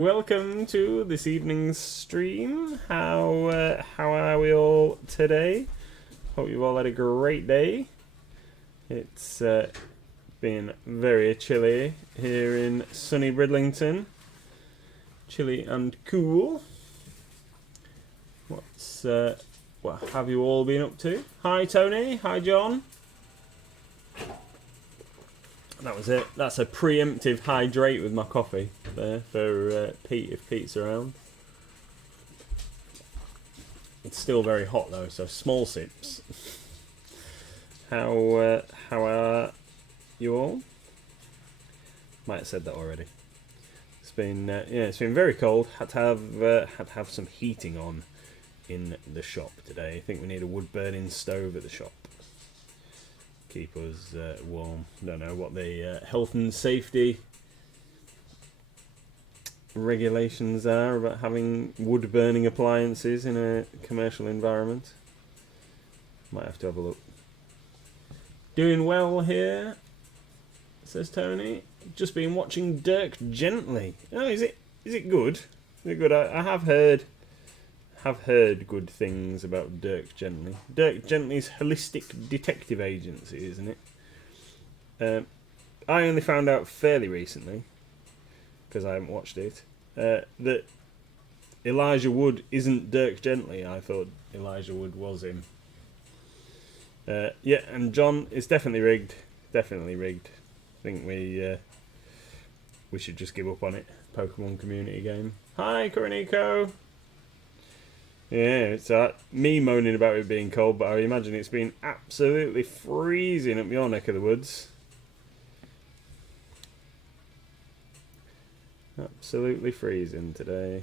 Welcome to this evening's stream. How are we all today? Hope you've all had a great day. It's been very chilly here in sunny Bridlington. Chilly and cool. What have you all been up to? Hi Tony. Hi John. That was it. That's a preemptive hydrate with my coffee there for Pete if Pete's around. It's still very hot though, so small sips. How are you all? Might have said that already. It's been it's been very cold. Had to have some heating on in the shop today. I think we need a wood burning stove at the shop. Keep us warm. Don't know what the health and safety regulations are about having wood burning appliances in a commercial environment. Might have to have a look. Doing well here, says Tony. Just been watching Dirk Gently. Oh, is it good? Is it good? I have heard good things about Dirk Gently. Dirk Gently's holistic detective agency, isn't it? I only found out fairly recently, because I haven't watched it, that Elijah Wood isn't Dirk Gently. I thought Elijah Wood was him. Yeah, and John, it's definitely rigged. Definitely rigged. I think we should just give up on it. Pokemon community game. Hi, Coroniko. Yeah, it's me moaning about it being cold, but I imagine it's been absolutely freezing up your neck of the woods. Absolutely freezing today.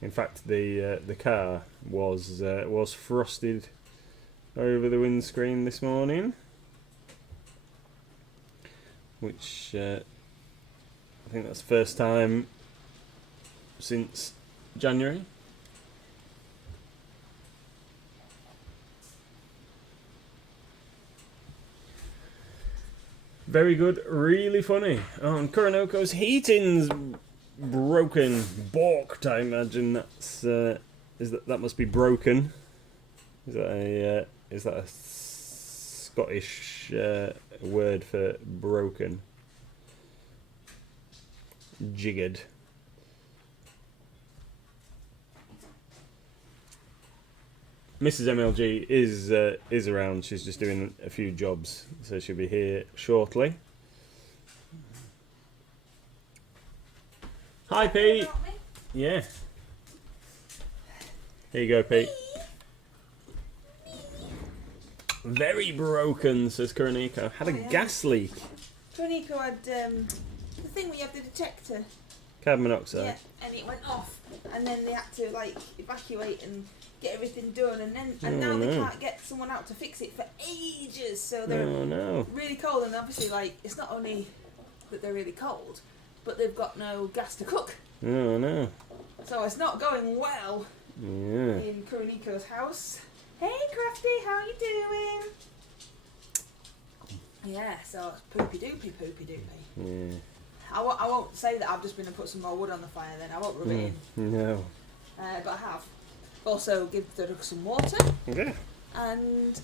In fact, the car was frosted over the windscreen this morning, which I think that's the first time since January. Very good, really funny. Oh, and Kuranoko's heating's broken. Balked, I imagine that's that must be broken. Is that a Scottish word for broken? Jiggered. Mrs. MLG is around. She's just doing a few jobs, so she'll be here shortly. Hi, Pete. Yeah. Here you go, Pete. Very broken, says Kuroniko. Had a gas leak. Kuroniko had the thing where you have the detector. Carbon monoxide. Yeah, and it went off, and then they had to evacuate and get everything done, and now they can't get someone out to fix it for ages. So they're really cold, and obviously it's not only that they're really cold, but they've got no gas to cook. Oh no. So it's not going well. Yeah. In Kuroniko's house. Hey Crafty, how you doing? Yeah, so it's poopy doopy. Yeah. I won't say that I've just been and put some more wood on the fire then. I won't rub it in. No. But I have. Also give the duck some water. Okay. And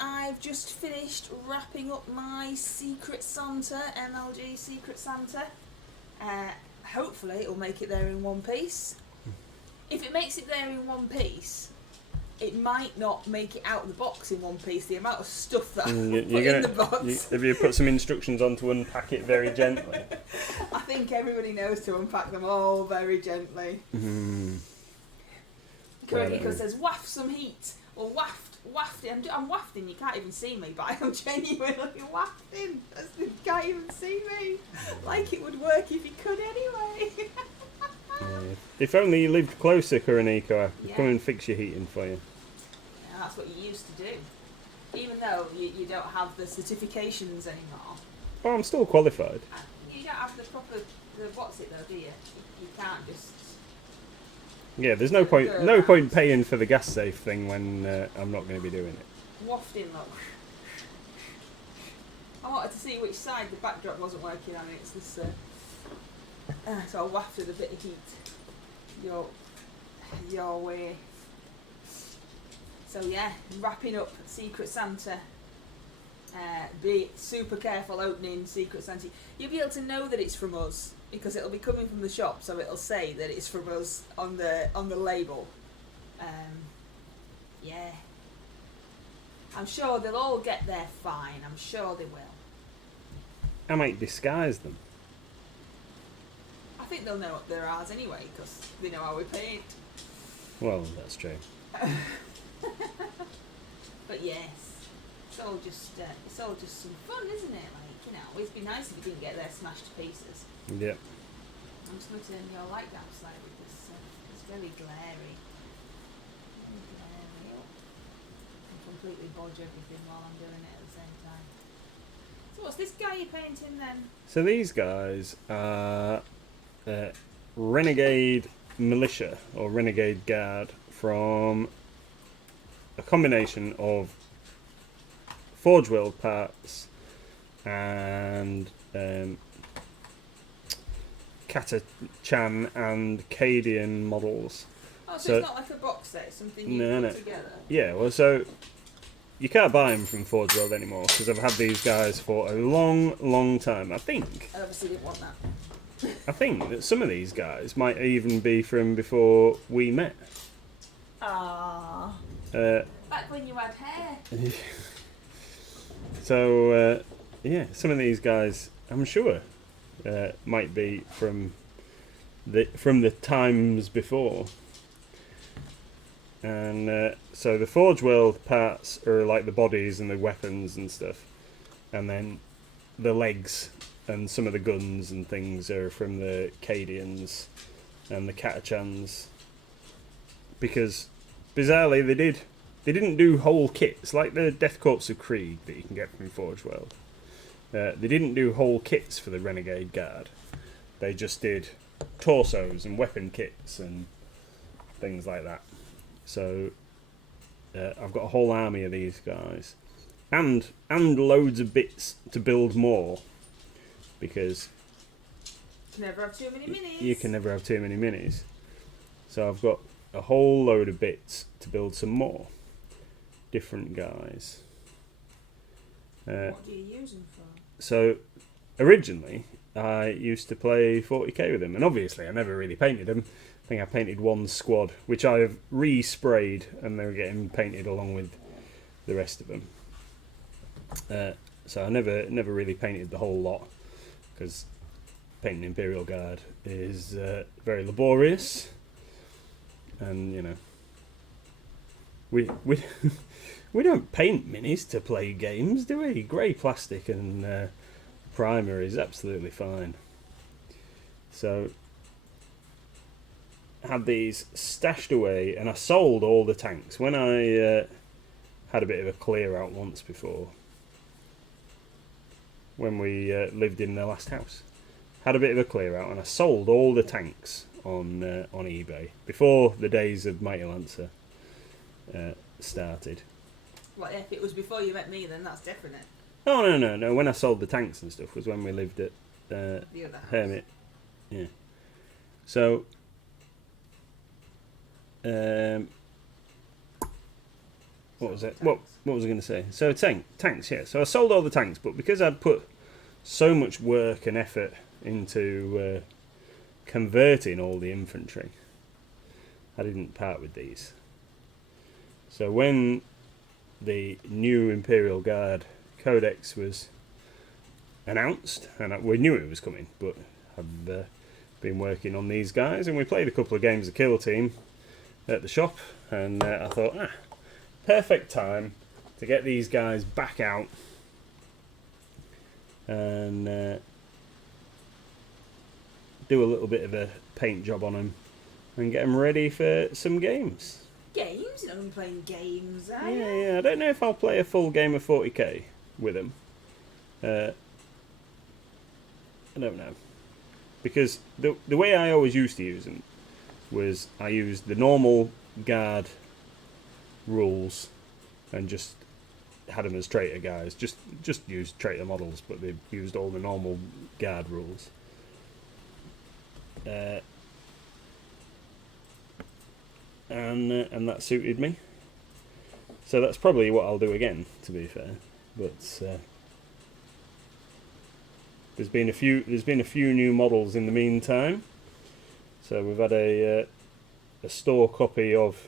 I've just finished wrapping up my Secret Santa, MLG Secret Santa. Hopefully it'll make it there in one piece. If it makes it there in one piece, it might not make it out of the box in one piece. The amount of stuff that I put in the box. Have you put some instructions on to unpack it very gently? I think everybody knows to unpack them all very gently. Kuroniko says, waft some heat. Or wafting. I'm wafting, you can't even see me, but I am genuinely wafting. You can't even see me. Like it would work if you could anyway. Yeah. If only you lived closer, Kuroniko, I could come and fix your heating for you. Yeah, that's what you used to do. Even though you don't have the certifications anymore. Oh, I'm still qualified. You don't have the proper, what's it though, do you? You can't just... Yeah, there's no point paying for the gas safe thing when I'm not going to be doing it. Wafting, look. I wanted to see which side the backdrop wasn't working on. It's this So I wafted a bit of heat your way. So yeah, wrapping up Secret Santa. Be super careful opening Secret Santa. You'll be able to know that it's from us because it'll be coming from the shop, so it'll say that it's from us on the label. Yeah. I'm sure they'll all get there fine. I'm sure they will. I might disguise them. I think they'll know what they're ours anyway because they know how we paint. Well, that's true. But yes, it's all just some fun, isn't it? Like, you know, it'd be nice if you didn't get there smashed to pieces. Yep. I'm just going to turn your light down slightly because it's very glary. And completely bodge everything while I'm doing it at the same time. So what's this guy you're painting then? So these guys are renegade militia or renegade guard from a combination of Forge World parts and Kata-chan and Cadian models. Oh, so it's not like a box set, it's something you put together? Yeah, well, so you can't buy them from Forge World anymore because I've had these guys for a long, long time. I think I obviously didn't want that. I think that some of these guys might even be from before we met. Ah. Back when you had hair. So, yeah, some of these guys, I'm sure, might be from the times before. And so the Forge World parts are like the bodies and the weapons and stuff, and then the legs and some of the guns and things are from the Cadians and the Katachans, because bizarrely they didn't do whole kits like the Death Corps of Krieg that you can get from Forge World. They didn't do whole kits for the Renegade Guard. They just did torsos and weapon kits and things like that. So I've got a whole army of these guys, and loads of bits to build more, because you can never have too many minis. You can never have too many minis. So I've got a whole load of bits to build some more different guys. What do you use them for? So originally I used to play 40k with them, and obviously I never really painted them. I think I painted one squad, which I've re-sprayed, and they're getting painted along with the rest of them. So I never really painted the whole lot, because painting Imperial Guard is very laborious, and you know, we we don't paint minis to play games, do we? Grey plastic and primer is absolutely fine. So I had these stashed away, and I sold all the tanks when I had a bit of a clear out once before, when we lived in the last house. Had a bit of a clear out, and I sold all the tanks on eBay before the days of Mighty Lancer started. Well, if it was before you met me, then that's different. Oh no! When I sold the tanks and stuff was when we lived at The other house. Hermit. Yeah. So what was it? What was I going to say? So tanks, yeah. So I sold all the tanks, but because I'd put so much work and effort into converting all the infantry, I didn't part with these. So when the new Imperial Guard Codex was announced, and we knew it was coming, but I've been working on these guys, and we played a couple of games of Kill Team at the shop, and I thought, perfect time to get these guys back out and do a little bit of a paint job on them and get them ready for some games. Games? You're not going to be playing games, are you? Yeah. I don't know if I'll play a full game of 40k with them. I don't know. Because the way I always used to use them was I used the normal guard rules and just had them as traitor guys. Just used traitor models, but they used all the normal guard rules. and that suited me. So that's probably what I'll do again, to be fair. But there's been a few new models in the meantime. So we've had a store copy of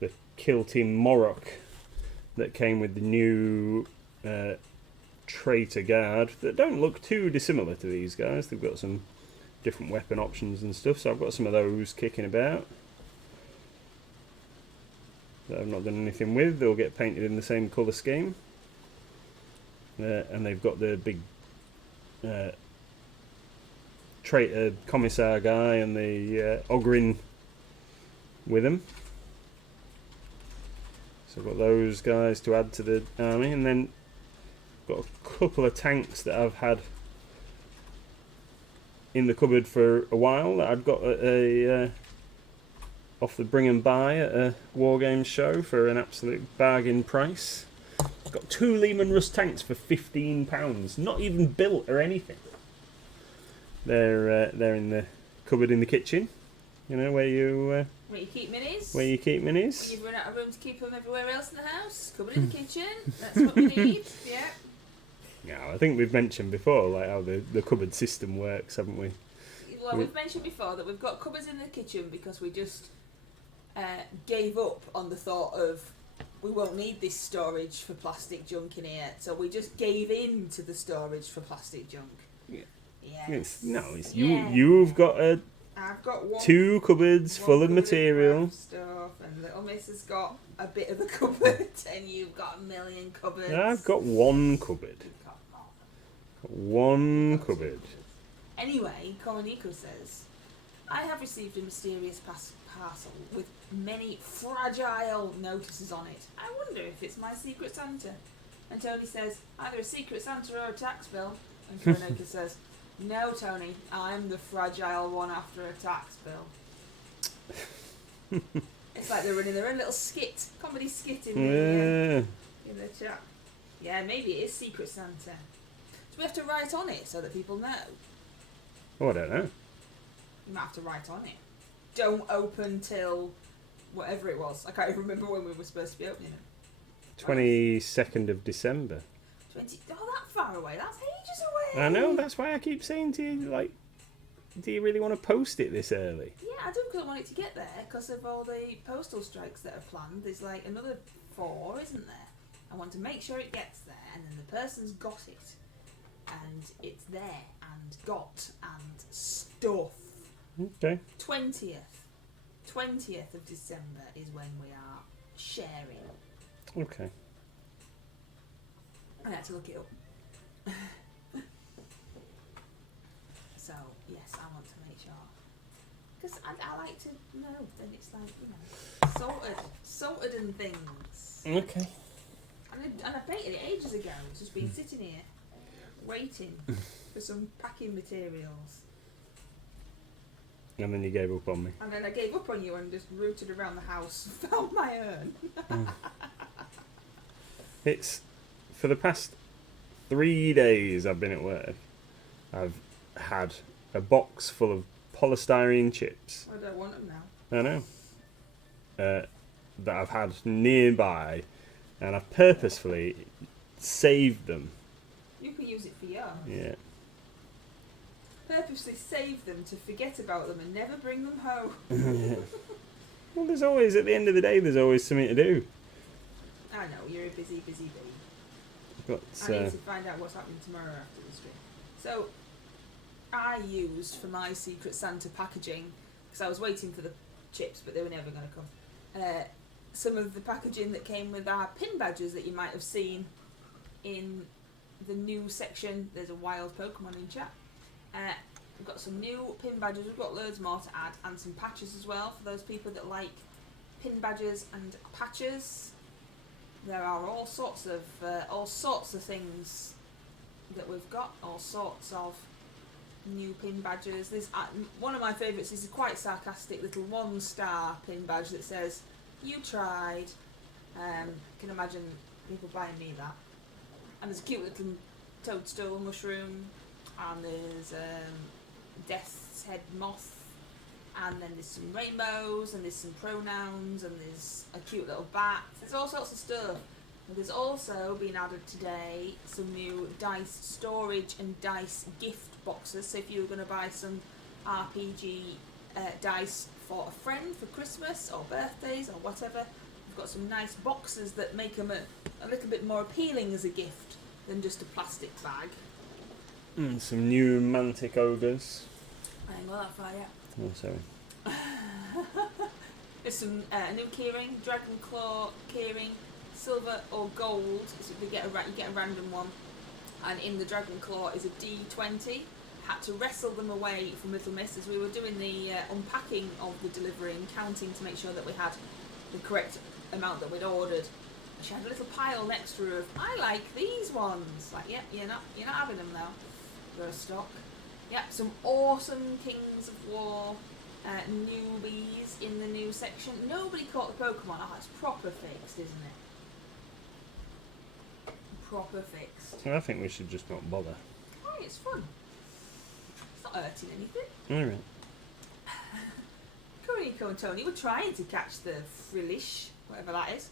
the Kill Team Morok that came with the new Traitor guard that don't look too dissimilar to these guys. They've got some different weapon options and stuff, so I've got some of those kicking about that I've not done anything with. They'll get painted in the same colour scheme, and they've got the big Traitor Commissar guy and the Ogrin with them. So I've got those guys to add to the army, and then got a couple of tanks that I've had in the cupboard for a while that I'd got off the bring and buy at a War Games show for an absolute bargain price. Got 2 Lehman Russ tanks for £15, not even built or anything. They're in the cupboard in the kitchen, you know, where you keep minis. Where you keep minis. When you've run out of room to keep them everywhere else in the house, cupboard in the kitchen. That's what we need. Yeah. Yeah, I think we've mentioned before, like how the cupboard system works, haven't we? Well, we've mentioned before that we've got cupboards in the kitchen because we just gave up on the thought of we won't need this storage for plastic junk in here, so we just gave in to the storage for plastic junk. Yeah. Yes. It's you've got I've got 2 cupboards full of material. Stuff, and little Miss has got a bit of a cupboard, and you've got a million cupboards. I've got 1 cupboard. You've got more. 1 cupboard. Anyway, Koronico says, I have received a mysterious parcel with many fragile notices on it. I wonder if it's my Secret Santa. And Tony says, either a Secret Santa or a tax bill. And Koronico says, no, Tony, I'm the fragile one after a tax bill. It's like they're running their own little comedy skit in the chat. Yeah, maybe it is Secret Santa. So we have to write on it so that people know. Oh, I don't know. You might have to write on it. Don't open till whatever it was. I can't even remember when we were supposed to be opening it. 22nd of December. Oh, that far away. That's ages away. I know, that's why I keep saying to you, like, do you really want to post it this early? Yeah, I do, because I want it to get there because of all the postal strikes that are planned. There's like another 4, isn't there? I want to make sure it gets there, and then the person's got it, and it's there, and got, and stuff. Okay. 20th of December is when we are sharing. Okay. I had to look it up. So, yes, I want to make sure. Because I like to know, then it's like, you know, sorted and things. Okay. And I painted it ages ago. It's just been sitting here, waiting for some packing materials. And then you gave up on me. And then I gave up on you and just rooted around the house and found my urn. It's, for the past 3 days I've been at work, I've had a box full of polystyrene chips. I don't want them now. I know. That I've had nearby, and I've purposefully saved them. You can use it for yours. Yeah. Purposely save them to forget about them and never bring them home. Well, there's always, at the end of the day, there's always something to do. I know, you're a busy bee. But, I need to find out what's happening tomorrow after the stream. So, I used for my Secret Santa packaging, because I was waiting for the chips, but they were never going to come, some of the packaging that came with our pin badges that you might have seen in the new section. There's a wild Pokemon in chat. We've got some new pin badges, we've got loads more to add, and some patches as well for those people that like pin badges and patches. There are all sorts of things that we've got, all sorts of new pin badges. There's one of my favourites is a quite sarcastic little 1-star pin badge that says, "You tried." I can imagine people buying me that. And there's a cute little toadstool mushroom, and there's death's head moth, and then there's some rainbows, and there's some pronouns, and there's a cute little bat. There's all sorts of stuff. And there's also been added today some new dice storage and dice gift boxes. So if you were going to buy some RPG dice for a friend for Christmas or birthdays or whatever, we've got some nice boxes that make them a little bit more appealing as a gift than just a plastic bag. And some new mantic ogres. I ain't got that far yet. Oh, sorry. There's some new keyring, dragon claw keyring, silver or gold. So you get a random one, and in the dragon claw is a D20. Had to wrestle them away from Little Miss as we were doing the unpacking of the delivery and counting to make sure that we had the correct amount that we'd ordered. She had a little pile next to her of, I like these ones. Like, yep, you're not having them now. They're a stock. Yep, some awesome Kings of War newbies in the new section. Nobody caught the Pokemon. Oh, it's proper fixed, isn't it? Proper fixed. I think we should just not bother. Oh, it's fun. It's not hurting anything. Alright. Kuriko and Tony were trying to catch the Frillish, whatever that is.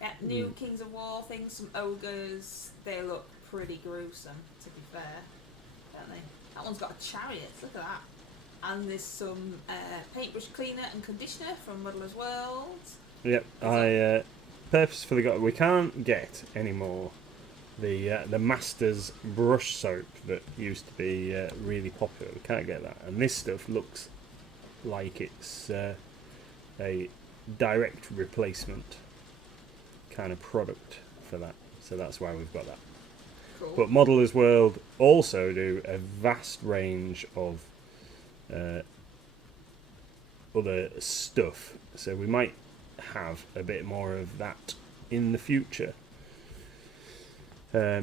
Yeah, new Kings of War things, some ogres. They look pretty gruesome, to be fair, don't they? That one's got a chariot, look at that. And there's some paintbrush cleaner and conditioner from Muddler's World. Yep, I purposefully got... We can't get any more the Master's brush soap that used to be really popular. We can't get that. And this stuff looks like it's a direct replacement kind of product for that. So that's why we've got that. Cool. But Modeller's World also do a vast range of other stuff. So we might have a bit more of that in the future. They're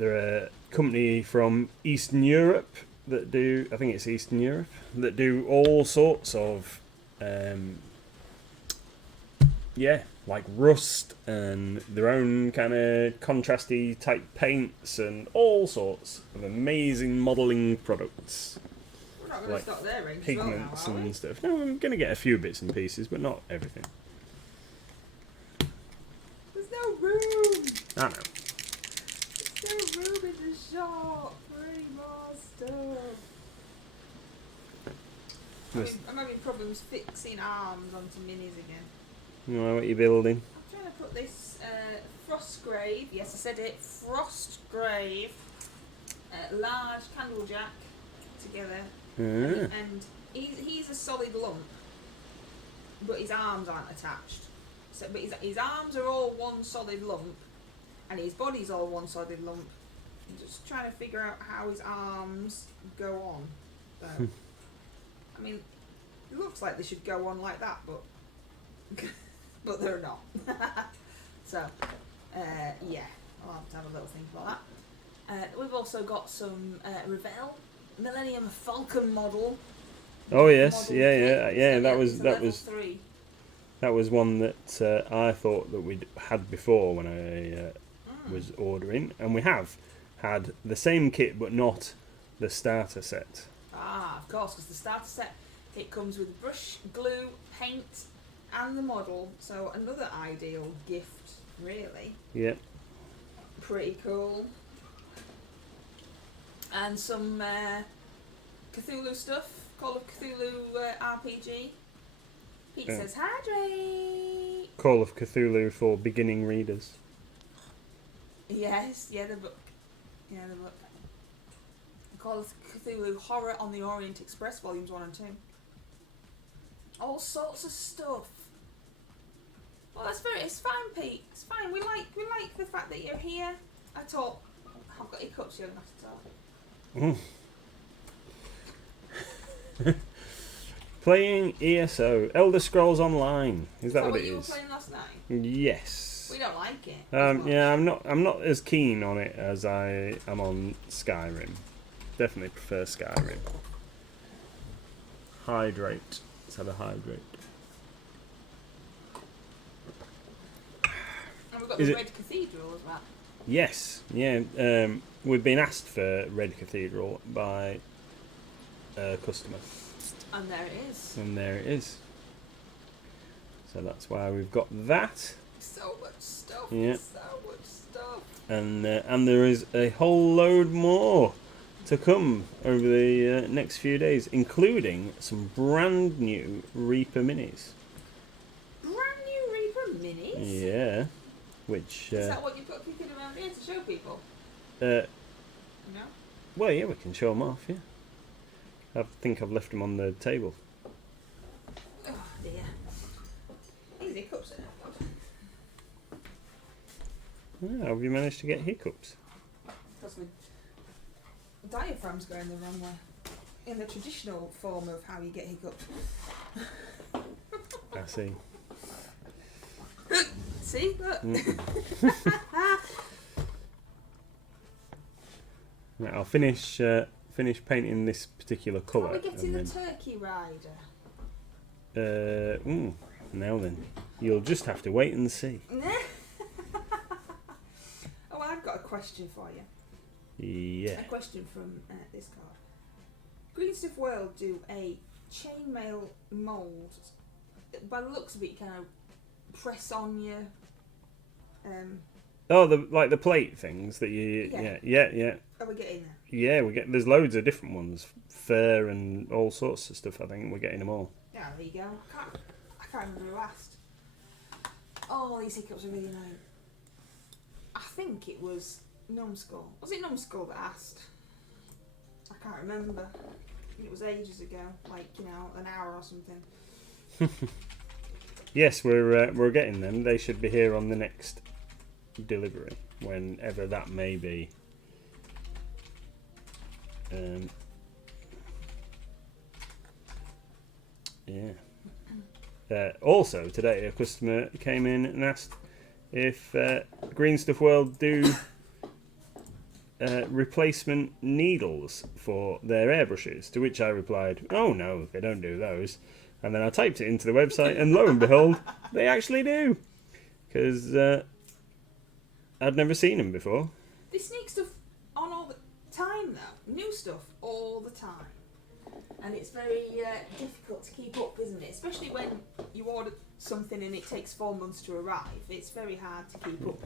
a company from Eastern Europe that do, I think it's Eastern Europe, that do all sorts of, like rust and their own kind of contrasty type paints and all sorts of amazing modelling products. We're not going like to stop there, range pigments well now, are we? and stuff. No, I'm going to get a few bits and pieces, but not everything. There's no room! I know. There's no room in the shop for any more stuff. I'm having problems fixing arms onto minis again. You know what you're building? I'm trying to put this Frostgrave, yes I said it, Frostgrave large candlejack together. And he's a solid lump, but his arms aren't attached. So, but his arms are all one solid lump, and his body's all one solid lump. I'm just trying to figure out how his arms go on. So, I mean, it looks like they should go on like that, but but they're not. So, yeah, I'll have to have a little think about that. We've also got some Revell Millennium Falcon model. Oh yes, model yeah. kit. That So was 3. that was one that I thought that we'd had before when I was ordering, and we have had the same kit but not the starter set. Ah, of course, because the starter set, it comes with brush, glue, paint, and the model. So another ideal gift, really. Yep. Pretty cool. And some Cthulhu stuff, Call of Cthulhu RPG. Pete says, hydrate! Call of Cthulhu for beginning readers. Yes, the book. Yeah, the book. Call of Cthulhu Horror on the Orient Express, volumes 1 and 2. All sorts of stuff. Well, it's fine, Pete. It's fine. We like the fact that you're here. I talk. I've got hiccups. You don't have to talk. Playing ESO, Elder Scrolls Online. Is that what it you were is? playing last night? Yes. We don't like it. Yeah, I'm not as keen on it as I am on Skyrim. Definitely prefer Skyrim. Hydrate. Let's have a hydrate. And we've got the Red Cathedral as well. Yes, yeah. We've been asked for Red Cathedral by customer. And there it is. And there it is. So that's why we've got that. So much stuff. Yeah. So much stuff. And there is a whole load more to come over the next few days, including some brand new Reaper minis. Brand new Reaper minis? Yeah. Which... is that what you put kicking around here to show people? No? Well, yeah, we can show them off, yeah. I think I've left them on the table. Oh dear. These hiccups are Yeah, have you managed to get hiccups? because the diaphragm's going the wrong way. In the traditional form of how you get hiccups. I see. See? Look. Right, I'll finish painting this particular colour. Are we getting the and turkey rider? then, now then, you'll just have to wait and see. Oh, I've got a question for you. Yeah. A question from this card. Green Stuff World do a chainmail mould. By the looks of it, you kind of press on your... Oh, the plate things that you... Yeah. Are we getting there? Yeah, there's loads of different ones. Fur and all sorts of stuff, I think. We're getting them all. Yeah, there you go. I can't remember who asked. Oh, these hiccups are really annoying. I think it was Numbskull. Was it Numbskull that asked? I can't remember. It was ages ago, like, an hour or something. Yes, we're getting them. They should be here on the next delivery, whenever that may be. Also, today a customer came in and asked if Green Stuff World do replacement needles for their airbrushes, to which I replied, oh no, they don't do those. And then I typed it into the website, and lo and behold, they actually do. Because I'd never seen them before. They sneak stuff on all the time, though. New stuff all the time. And it's very difficult to keep up, isn't it? Especially when you order something and it takes 4 months to arrive. It's very hard to keep up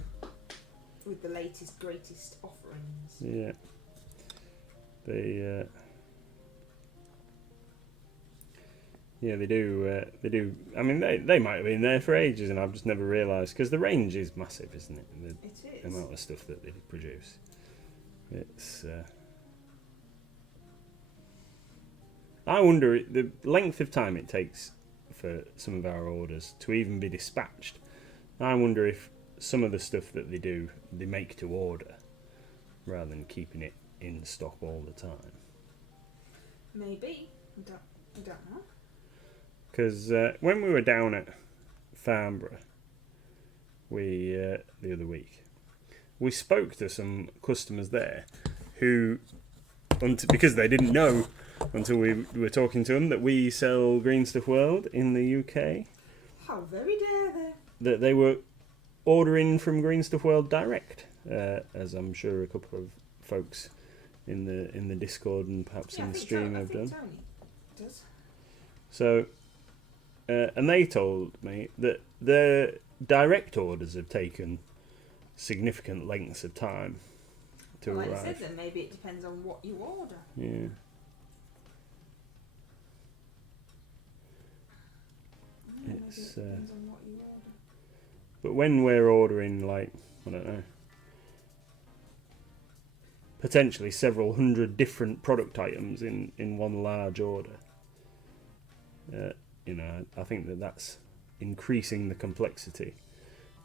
with the latest, greatest offerings. Yeah. They do. They do. I mean, they might have been there for ages, and I've just never realised, because the range is massive, isn't it? It is. The amount of stuff that they produce. It's. I wonder the length of time it takes for some of our orders to even be dispatched. I wonder if some of the stuff that they do, they make to order, rather than keeping it in stock all the time. Maybe. I don't know. Because when we were down at Farnborough, the other week, we spoke to some customers there who, because they didn't know until we were talking to them that we sell Green Stuff World in the UK. How very dare they? That they were ordering from Green Stuff World direct, as I'm sure a couple of folks in the Discord and perhaps in the stream have done. Tony does. So, and they told me that their direct orders have taken significant lengths of time to arrive. Like I said, then maybe it depends on what you order. Yeah. It's, depends on what you order. But when we're ordering, like, I don't know, potentially several hundred different product items in one large order, I think that's increasing the complexity.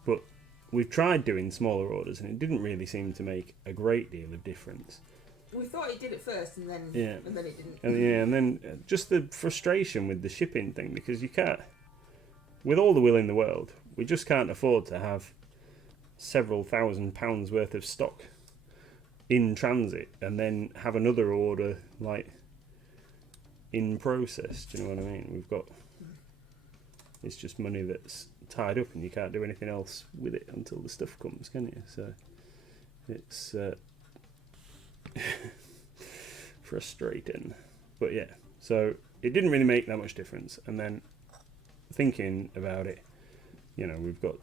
But we've tried doing smaller orders, and it didn't really seem to make a great deal of difference. We thought it did at first, and then it didn't. And then just the frustration with the shipping thing, because you can't. With all the will in the world, we just can't afford to have several £1,000s worth of stock in transit and then have another order like in process. Do you know what I mean? We've got, it's just money that's tied up, and you can't do anything else with it until the stuff comes, can you? So it's frustrating. But yeah, so it didn't really make that much difference. And then thinking about it, you know, we've got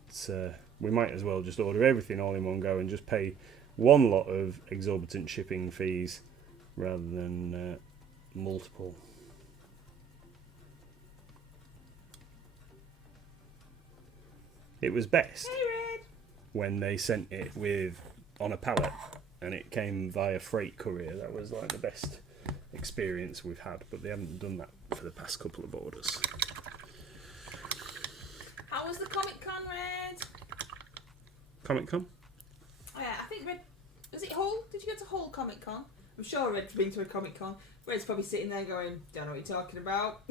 we might as well just order everything all in one go and just pay one lot of exorbitant shipping fees rather than multiple. It was best when they sent it on a pallet and it came via freight courier. That was like the best experience we've had, but they haven't done that for the past couple of orders. How was the Comic Con, Red? Comic Con? Oh, yeah, I think Red... Was it Hull? Did you go to Hull Comic Con? I'm sure Red's been to a Comic Con. Red's probably sitting there going, don't know what you're talking about.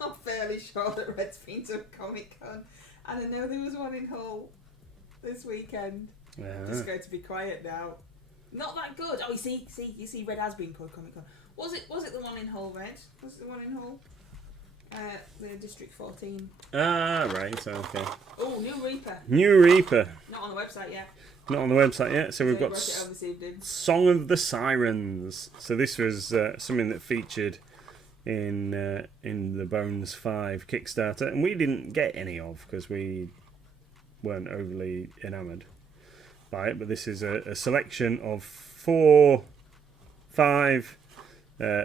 I'm fairly sure that Red's been to a Comic Con. And I know there was one in Hull this weekend. Yeah. Just going to be quiet now. Not that good. Oh, you see, Red has been to a Comic Con. Was it the one in Hull, Red? Was it the one in Hull? The District 14. Ah, right, okay. Oh, New Reaper. New Reaper. Not on the website yet. Not on the website yet, so we've got It home this evening. Song of the Sirens. So this was something that featured in the Bones 5 Kickstarter, and we didn't get any of because we weren't overly enamoured by it. But this is a selection of 5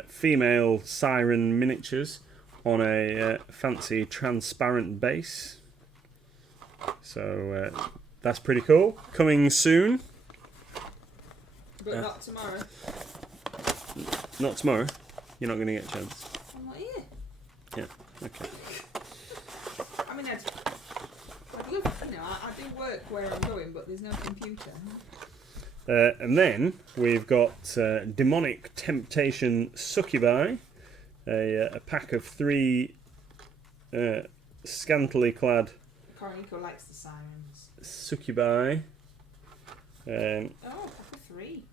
female siren miniatures on a fancy transparent base. So that's pretty cool. Coming soon. But not tomorrow. Not tomorrow. You're not going to get a chance. I'm not here. Yeah, okay. I mean, I'd love, you know, I do work where I'm going, but there's no computer. And then we've got Demonic Temptation Succubi, a pack of 3 scantily clad Cornico likes the sirens. succubi. Pack of 3.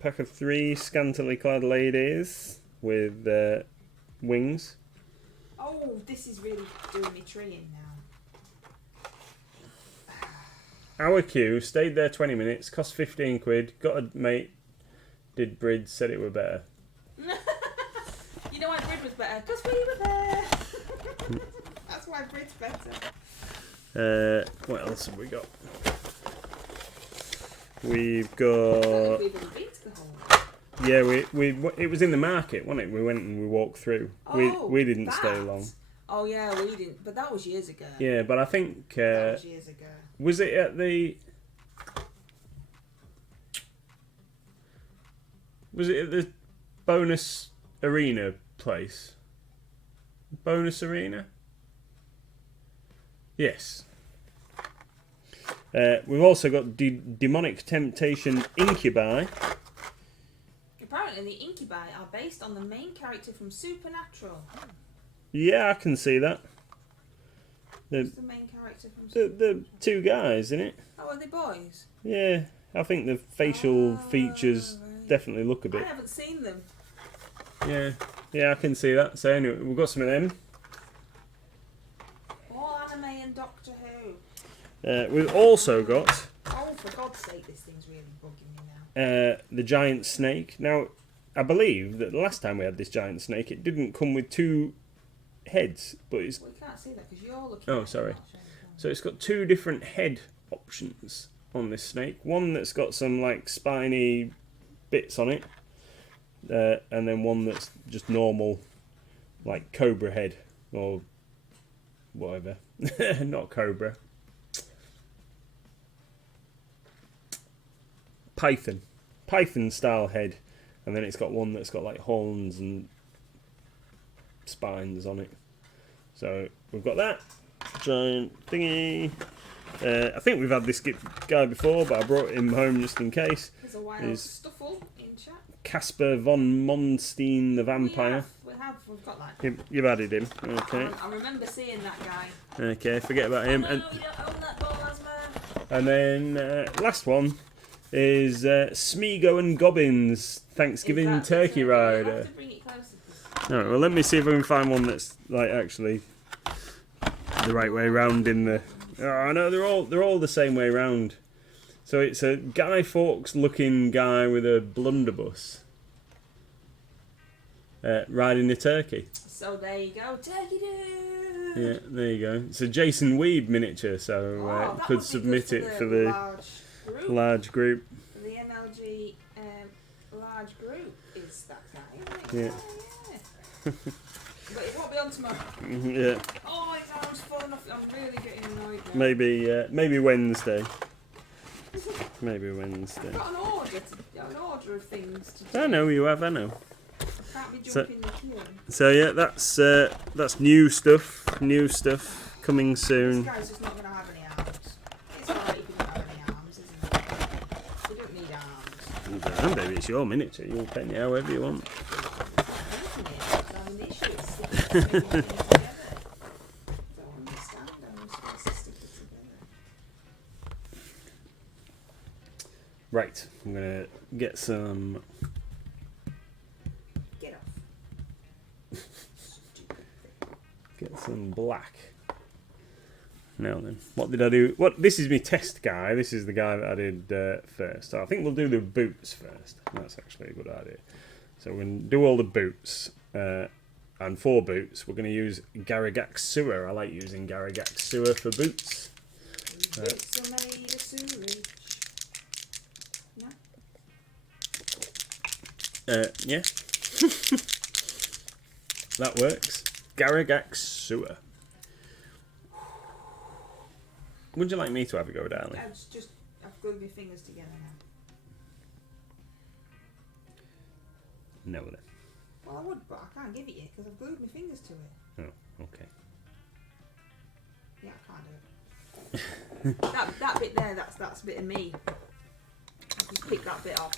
Pack of 3 scantily clad ladies with wings. Oh, this is really doing me treeing now. Our queue stayed there 20 minutes, cost 15 quid. Got a mate, did Brid, said it were better. You know why Brid was better? Because we were there. That's why Brid's better. What else have we got? We've I don't know got. if we've even been to the Hall. Yeah, it was in the market, wasn't it? We went and we walked through. We didn't that. stay long. Oh yeah, we didn't. But that was years ago. Yeah, but I think That was years ago. was it at the bonus arena place? Bonus arena? Yes. We've also got Demonic Temptation Incubi. Apparently, the Incubi are based on the main character from Supernatural. Yeah, I can see that. Who's the main character from The Supernatural? 2 guys, isn't it? Oh, are they boys? Yeah, I think the facial features right. definitely look a I bit. haven't seen them. Yeah, I can see that. So anyway, we've got some of them. All anime and Doctor Who. We've also got Oh, for God's sake, this thing's really bugging me now. the giant snake. Now, I believe that the last time we had this giant snake, it didn't come with 2 heads, but it's We can't see that because you're looking Oh, at it, sorry. I'm not showing the camera. so it's got 2 different head options on this snake. One that's got some like spiny bits on it, and then one that's just normal, like cobra head or whatever. Not cobra. Python style head, and then it's got one that's got like horns and spines on it. So we've got that giant thingy. I think we've had this guy before, but I brought him home just in case. There's a wild Is- stuffle in chat. Casper von Monstein the Vampire. We've got that. You've added him. Okay. I remember seeing that guy. Okay, forget about him. No, And, you don't own that ball, Asma. and then last one is Smeagol and Gobbins Thanksgiving Is that Turkey the- You'll Rider. have to bring it closer. Alright, well let me see if I can find one that's like actually the right way round in the. Oh no, they're all the same way round. So it's a Guy Fawkes looking guy with a blunderbuss. riding the turkey. So there you go, turkey dude. Yeah, there you go. It's a Jason Weed miniature, so that could would be submit good it for the large group. For the MLG large group is that guy, isn't it? Yeah. Yeah. But it won't be on tomorrow. Yeah. Oh, his arm's falling off. I'm really getting annoyed now. Maybe Wednesday. Maybe Wednesday. I've got an order of things to do. I know you have. I know. I can't be jumping the queue. So yeah, that's new stuff. New stuff coming soon. This guy's just not going to have any arms. It's alright if you don't have any arms, isn't it? You don't need arms. No, baby, it's your miniature. You'll paint it however you want. Right, I'm gonna get some. Get off. Get some black. Now then, what did I do? This is my test guy. This is the guy that I did first. So I think we'll do the boots first. That's actually a good idea. So we're gonna do all the boots. And for boots, we're going to use Garrigax Sewer. I like using Garrigax Sewer for boots. Boots are made of sewerage. No? Yeah. That works. Garrigax Sewer. Would you like me to have a go, darling? I've glued my fingers together now. No, then. Well, I would, but I can't give it you because I've glued my fingers to it. Oh, okay. Yeah, I can't do it. that bit there, that's a bit of me. I just pick that bit off.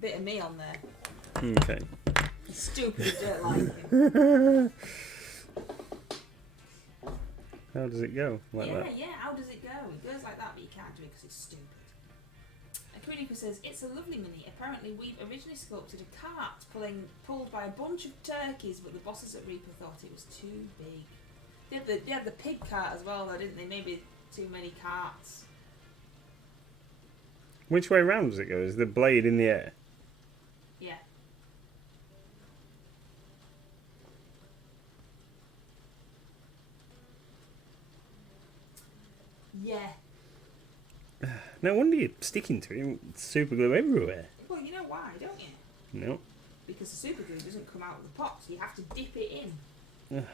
Bit of me on there. Okay. Stupid as dirt like him. How does it go? Like that? Yeah, how does it go? It goes like that, but you can't do it because it's stupid. Kunika says, it's a lovely mini. Apparently we've originally sculpted a cart pulled by a bunch of turkeys, but the bosses at Reaper thought it was too big. They had the pig cart as well though, didn't they? Maybe too many carts. Which way round does it go? Is the blade in the air? Yeah. Yeah. No wonder you're sticking to it. It's super glue everywhere. Well, you know why, don't you? No. Because the super glue doesn't come out of the pot, so you have to dip it in.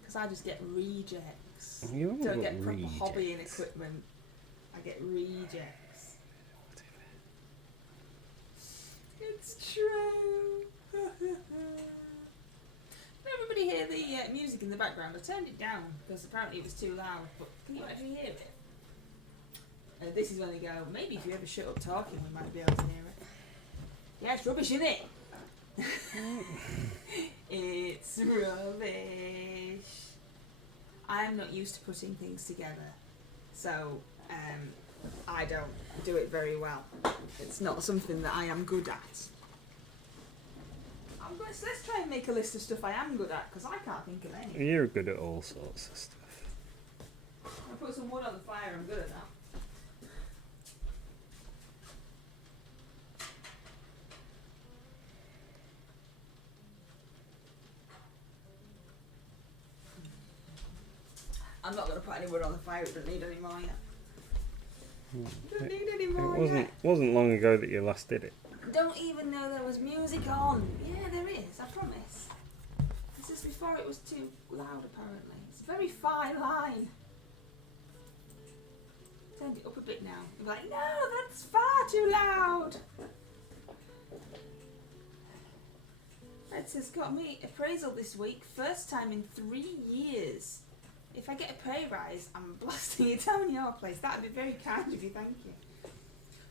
Because I just get rejects. You don't get proper rejects. hobby and equipment. I get rejects. It's true. Everybody hear the music in the background? I turned it down because apparently it was too loud, but can you actually hear it? This is when they go, maybe if you ever shut up talking we might be able to hear it. Yeah, it's rubbish, isn't it? It's rubbish. I'm not used to putting things together, so I don't do it very well. It's not something that I am good at. Let's try and make a list of stuff I am good at, because I can't think of any. You're good at all sorts of stuff. I put some wood on the fire, I'm good at that. I'm not going to put any wood on the fire, it doesn't need any more yet. Don't need any more yet. Wasn't long ago that you last did it. Don't even know there was music on. Yeah, there is, I promise. This is before it was too loud, apparently. It's a very fine line. Turned it up a bit now. I'm like, no, that's far too loud. Red says, got me appraisal this week. First time in 3 years. If I get a pay rise, I'm blasting it down your place. That'd be very kind of you, thank you.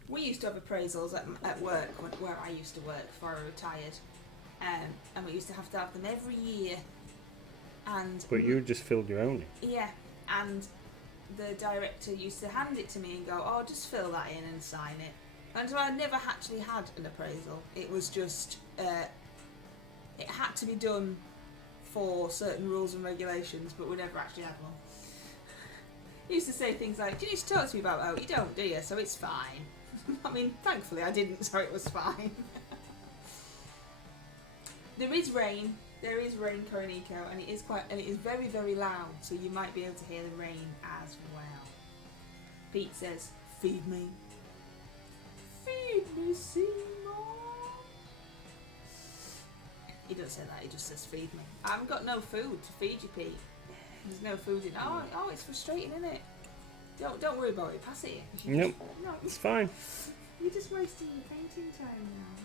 We used to have appraisals at work, where I used to work before I retired, and we used to have them every year. And But you just filled your own in. yeah, and the director used to hand it to me and go, oh, just fill that in and sign it. And so I never actually had an appraisal. It was just, it had to be done for certain rules and regulations, but we never actually had one. He used to say things like, do you need to talk to me about, oh, you don't, do you? So it's fine. I mean, thankfully I didn't, so it was fine. There is rain. There is rain, Koronico, and it is very, very loud, so you might be able to hear the rain as well. Pete says, "Feed me. Feed me, Seymour." He doesn't say that, he just says, "Feed me." I haven't got no food to feed you, Pete. There's no food in. Oh, it's frustrating, isn't it? Don't worry about it. Pass it. Nope. No, it's fine. You're just wasting your painting time now.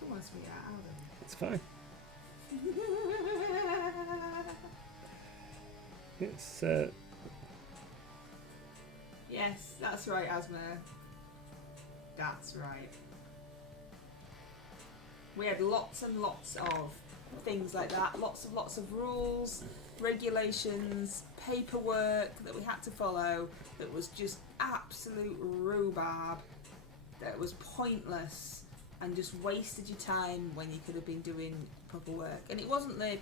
Come on, sweetheart. I'll do it. It's fine. It's Yes, that's right, Asma. That's right. We had lots and lots of things like that. Lots of rules, regulations, paperwork that we had to follow that was just absolute rhubarb, that was pointless and just wasted your time when you could have been doing proper work. And it wasn't the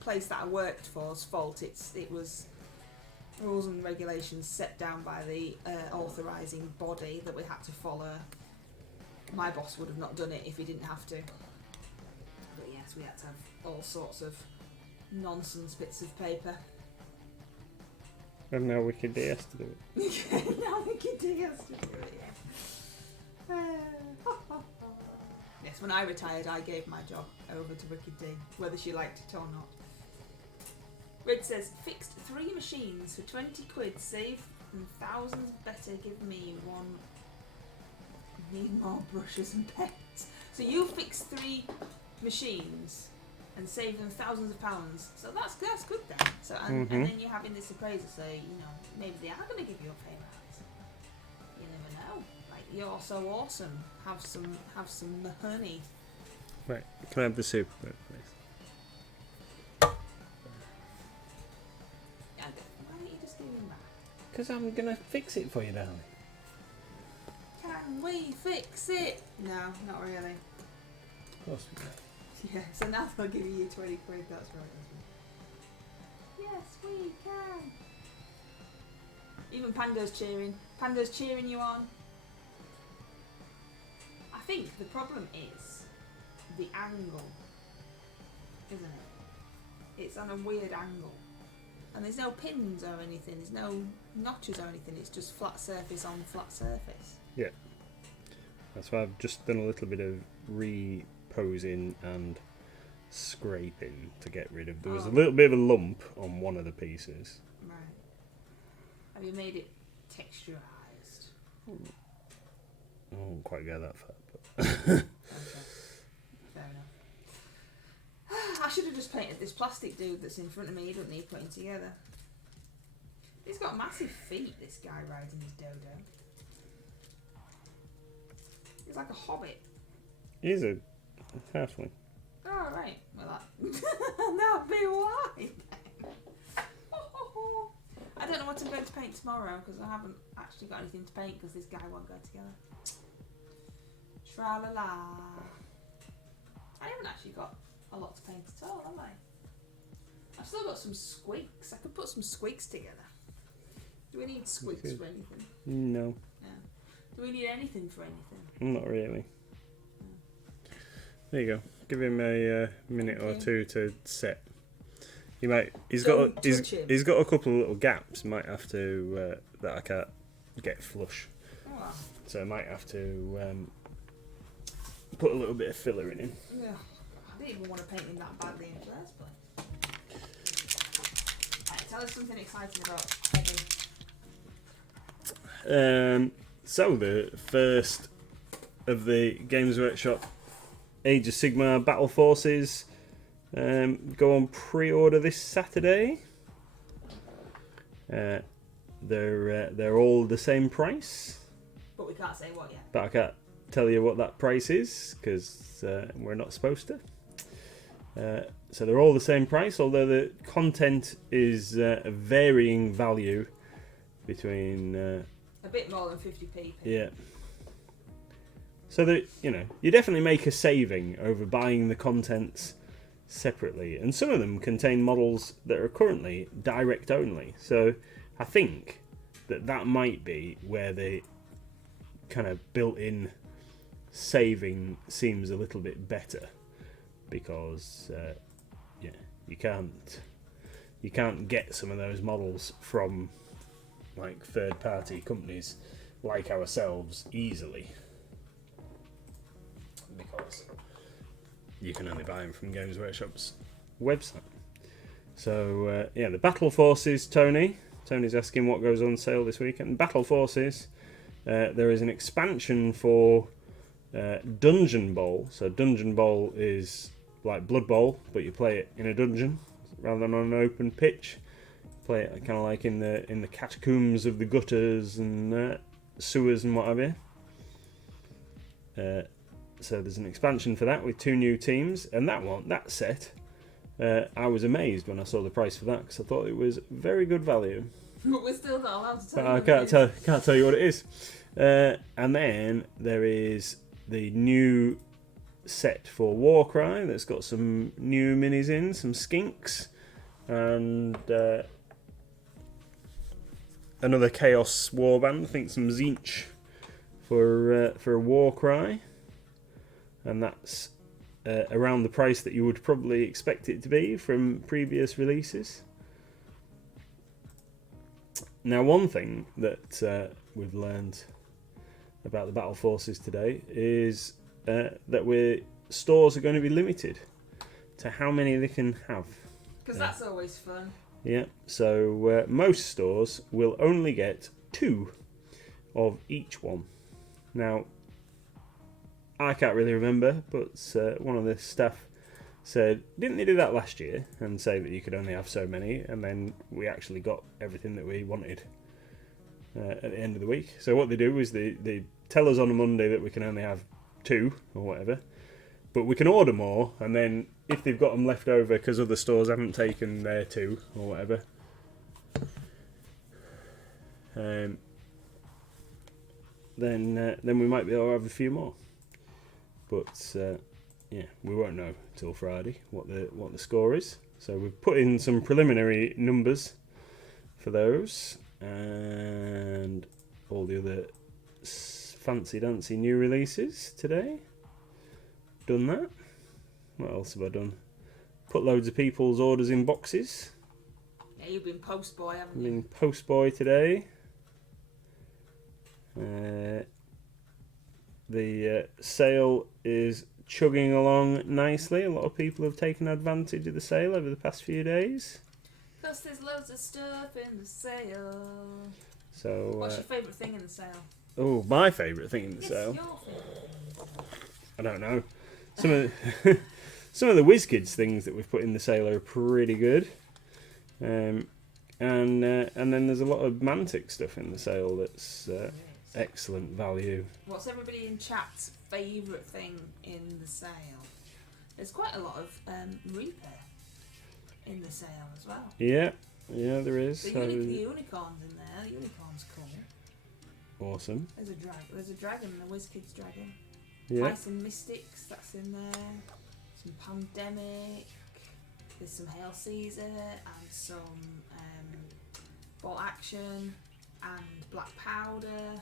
place that I worked for's fault. It was rules and regulations set down by the authorising body that we had to follow. My boss would have not done it if he didn't have to. But yes, we had to have all sorts of nonsense bits of paper. And now Wicked D has to do it. Now Wicked D has to do it, yeah. Yes, when I retired, I gave my job over to Wicked D, whether she liked it or not. Red says, "Fixed 3 machines for 20 quid, save and thousands better, give me one. Need more brushes and pens." So you fixed 3 machines and save them thousands of pounds. So that's good then. So and then you're having this appraiser say, maybe they are going to give you a pay rise. You never know. Like, you're so awesome. Have some honey. Right, can I have the soup, please? Why don't you just give him that? Because I'm going to fix it for you, darling. Can we fix it? No, not really. Of course we can. Yeah, so now they'll give you 20 quid, that's right. Yes, we can. Even Pando's cheering. Pando's cheering you on. I think the problem is the angle, isn't it? It's on a weird angle. And there's no pins or anything, there's no notches or anything, it's just flat surface on flat surface. Yeah. That's why I've just done a little bit of reposing and scraping to get rid of. There was a little bit of a lump on one of the pieces. Right. Have you made it texturized? I won't quite go that far, but Okay. Fair enough. I should have just painted this plastic dude that's in front of me. He doesn't need putting together. He's got massive feet, this guy riding his dodo. He's like a hobbit. he's a halfling. Oh, right. Well, that'd be why then. I don't know what I'm going to paint tomorrow because I haven't actually got anything to paint because this guy won't go together. Tra-la-la. I haven't actually got a lot to paint at all, have I? I've still got some squeaks. I could put some squeaks together. Do we need squeaks for anything? No. No. Do we need anything for anything? Not really. No. There you go. Give him a minute or two to set. He might. He's Don't got. touch him. He's got a couple of little gaps. Might have to that I can't get flush. Oh, well. So I might have to put a little bit of filler in him. Yeah. I didn't even want to paint him that badly in the first place. Right, tell us something exciting about Hobby. So the first of the Games Workshop Age of Sigmar Battle Forces go on pre-order this Saturday. They're all the same price, But we can't say what yet. but I can't tell you what that price is because we're not supposed to. So they're all the same price, although the content is a varying value between. A bit more than 50p. Yeah. So that you definitely make a saving over buying the contents separately, and some of them contain models that are currently direct only. So I think that might be where the kind of built-in saving seems a little bit better, because you can't get some of those models from like third-party companies like ourselves easily, because you can only buy them from Games Workshop's website. So the Battle Forces, Tony's asking what goes on sale this weekend. Battle Forces, there is an expansion for Dungeon Bowl. So Dungeon Bowl is like Blood Bowl, but you play it in a dungeon rather than on an open pitch. Play it kind of like in the catacombs of the gutters and sewers and what have you. So there's an expansion for that with 2 new teams, and that set, I was amazed when I saw the price for that, because I thought it was very good value. But we're still not allowed to tell But you. I can't tell you what it is. And then there is the new set for Warcry that's got some new minis in, some skinks, and another Chaos Warband. I think some Zinch for a Warcry, and that's around the price that you would probably expect it to be from previous releases. Now, one thing that we've learned about the Battle Forces today is that stores are going to be limited to how many they can have. Because that's always fun. Yeah, so most stores will only get 2 of each one. Now, I can't really remember, but one of the staff said, didn't they do that last year and say that you could only have so many, and then we actually got everything that we wanted at the end of the week. So what they do is they tell us on a Monday that we can only have 2 or whatever, but we can order more, and then if they've got them left over because other stores haven't taken their 2 or whatever, then we might be able to have a few more. But we won't know till Friday what the score is. So we've put in some preliminary numbers for those, and all the other fancy dancy new releases today. Done that. What else have I done? Put loads of people's orders in boxes. Yeah, you've been post boy, haven't I've you? been post boy today. The sale is chugging along nicely. A lot of people have taken advantage of the sale over the past few days. Because there's loads of stuff in the sale. So, what's your favourite thing in the sale? Oh, my favourite thing in the Yes, sale? your favourite. I don't know. Some of the WizKids things that we've put in the sale are pretty good. And then there's a lot of Mantic stuff in the sale that's excellent value. What's everybody in chat's favourite thing in the sale? There's quite a lot of Reaper in the sale as well. Yeah, there is. The unicorn's in there. The unicorn's cool. Awesome. There's a dragon, the WizKids dragon. Yeah. Tyson Mystics, that's in there. Some Pandemic. There's some Hail Caesar and some Bolt Action and Black Powder.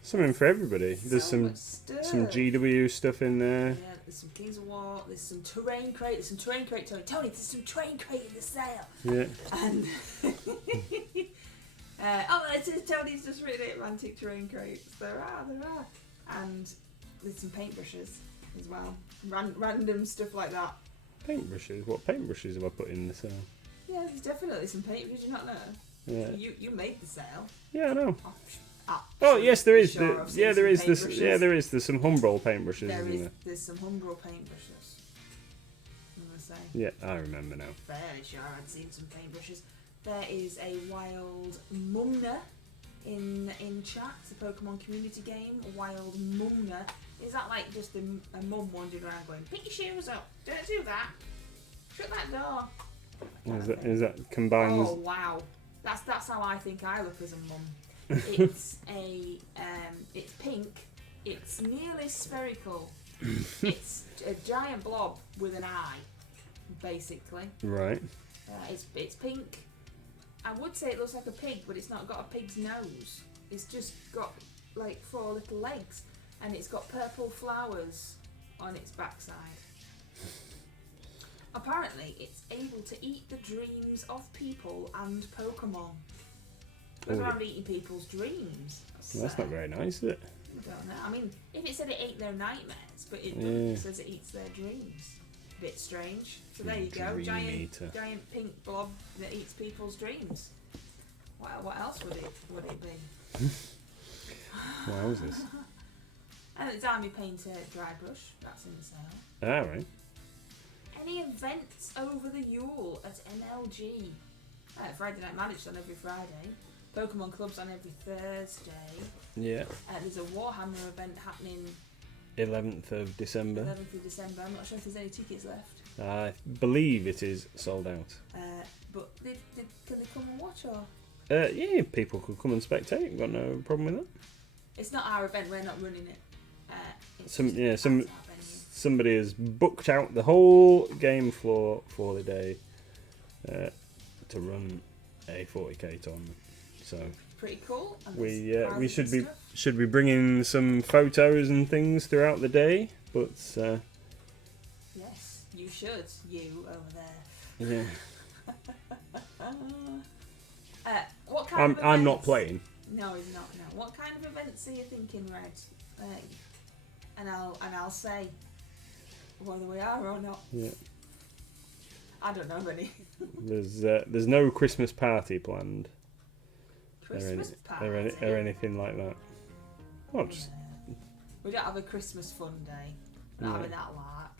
Something for everybody. There's some GW stuff in there. Yeah, there's some Kings of War. There's some Terrain Crate. There's some Terrain Crate. Tony, there's some Terrain Crate in the sale. Yeah. And Tony's just written it. Antique Terrain Crates. There are. And there's some paintbrushes as well. Random stuff like that. Paintbrushes? What paintbrushes have I put in the sale? Yeah, there's definitely some paint. Did you not know? Yeah. You made the sale. Yeah, I know. Oh yes, there is. Sure, There is. There's some Humbrol paintbrushes, isn't there? There's some Humbrol paintbrushes. I'm gonna say. Yeah, I remember now. Fairly sure I'd seen some paintbrushes. There is a Wild Mumna in chat. It's a Pokemon community game. Wild Mumna. Is that like just a mum wandering around going, "Pick your shoes up. Don't do that. Shut that door." Is that combined? Oh wow, that's how I think I look as a mum. It's it's pink. It's nearly spherical. It's a giant blob with an eye, basically. Right. It's pink. I would say it looks like a pig, but it's not got a pig's nose. it's just got like 4 little legs, and it's got purple flowers on its backside. Apparently, it's able to eat the dreams of people and Pokemon. Goes around eating people's dreams. Well, that's not very nice, is it? I don't know. I mean, if it said it ate their nightmares, but it doesn't. It says it eats their dreams. A bit strange. So there you go. Giant pink blob that eats people's dreams. What else would it be? Wowzers. And it's Army Painter dry brush. That's in the sale. Alright. Any events over the Yule at MLG? Friday Night Managed on every Friday. Pokemon Club's on every Thursday. Yeah. There's a Warhammer event happening 11th of December. 11th of December. I'm not sure if there's any tickets left. I believe it is sold out. But can they come and watch or? Yeah, people could come and spectate. Got no problem with that. It's not our event. We're not running it. Somebody has booked out the whole game floor for the day to run a 40k tournament. So pretty cool. And we should be bringing some photos and things throughout the day, but yes, you should. You over there. Yeah. What kind of events? I'm not playing. No, he's not. No. What kind of events are you thinking, Red? And I'll say whether we are or not. Yeah. I don't know any. There's no Christmas party planned. Christmas party? Or anything like that. Well, just... We don't have a Christmas fun day. We're not having that lark.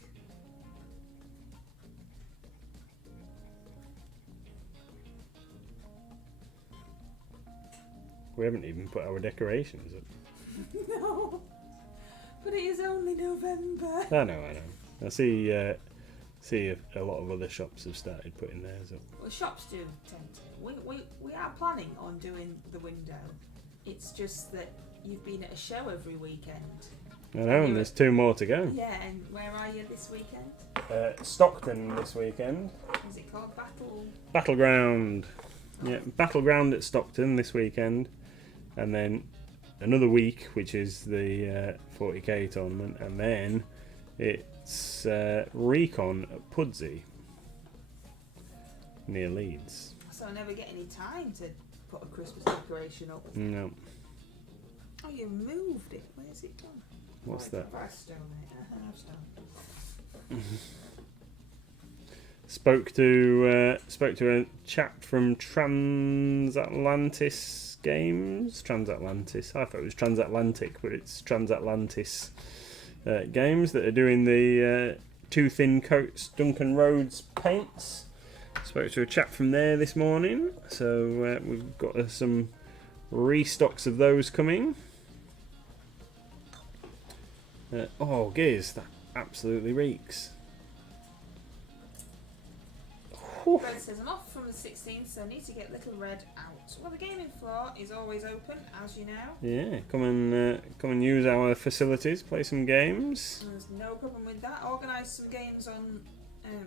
We haven't even put our decorations up. No. But it is only November. I know. I see a lot of other shops have started putting theirs up. Well, shops do tend to. We are planning on doing the window. It's just that you've been at a show every weekend. I know, and there's 2 more to go. Yeah, and where are you this weekend? Stockton this weekend. Is it called Battleground? Oh. Yeah, Battleground at Stockton this weekend. And then another week, which is the 40k tournament, and then it's Recon at Pudsey near Leeds. So I never get any time to put a Christmas decoration up. No. Oh, you moved it. Where's it gone? What's that? I stole it. Spoke to a chap from Transatlantis Games. Transatlantis. I thought it was Transatlantic, but it's Transatlantis Games that are doing the Two Thin Coats Duncan Rhodes paints. Spoke to a chap from there this morning, so we've got some restocks of those coming. Gears, that absolutely reeks. Red says, I'm off from the 16th, so I need to get Little Red out. Well, the gaming floor is always open, as you know. Yeah, come and use our facilities, play some games. And there's no problem with that. Organise some games on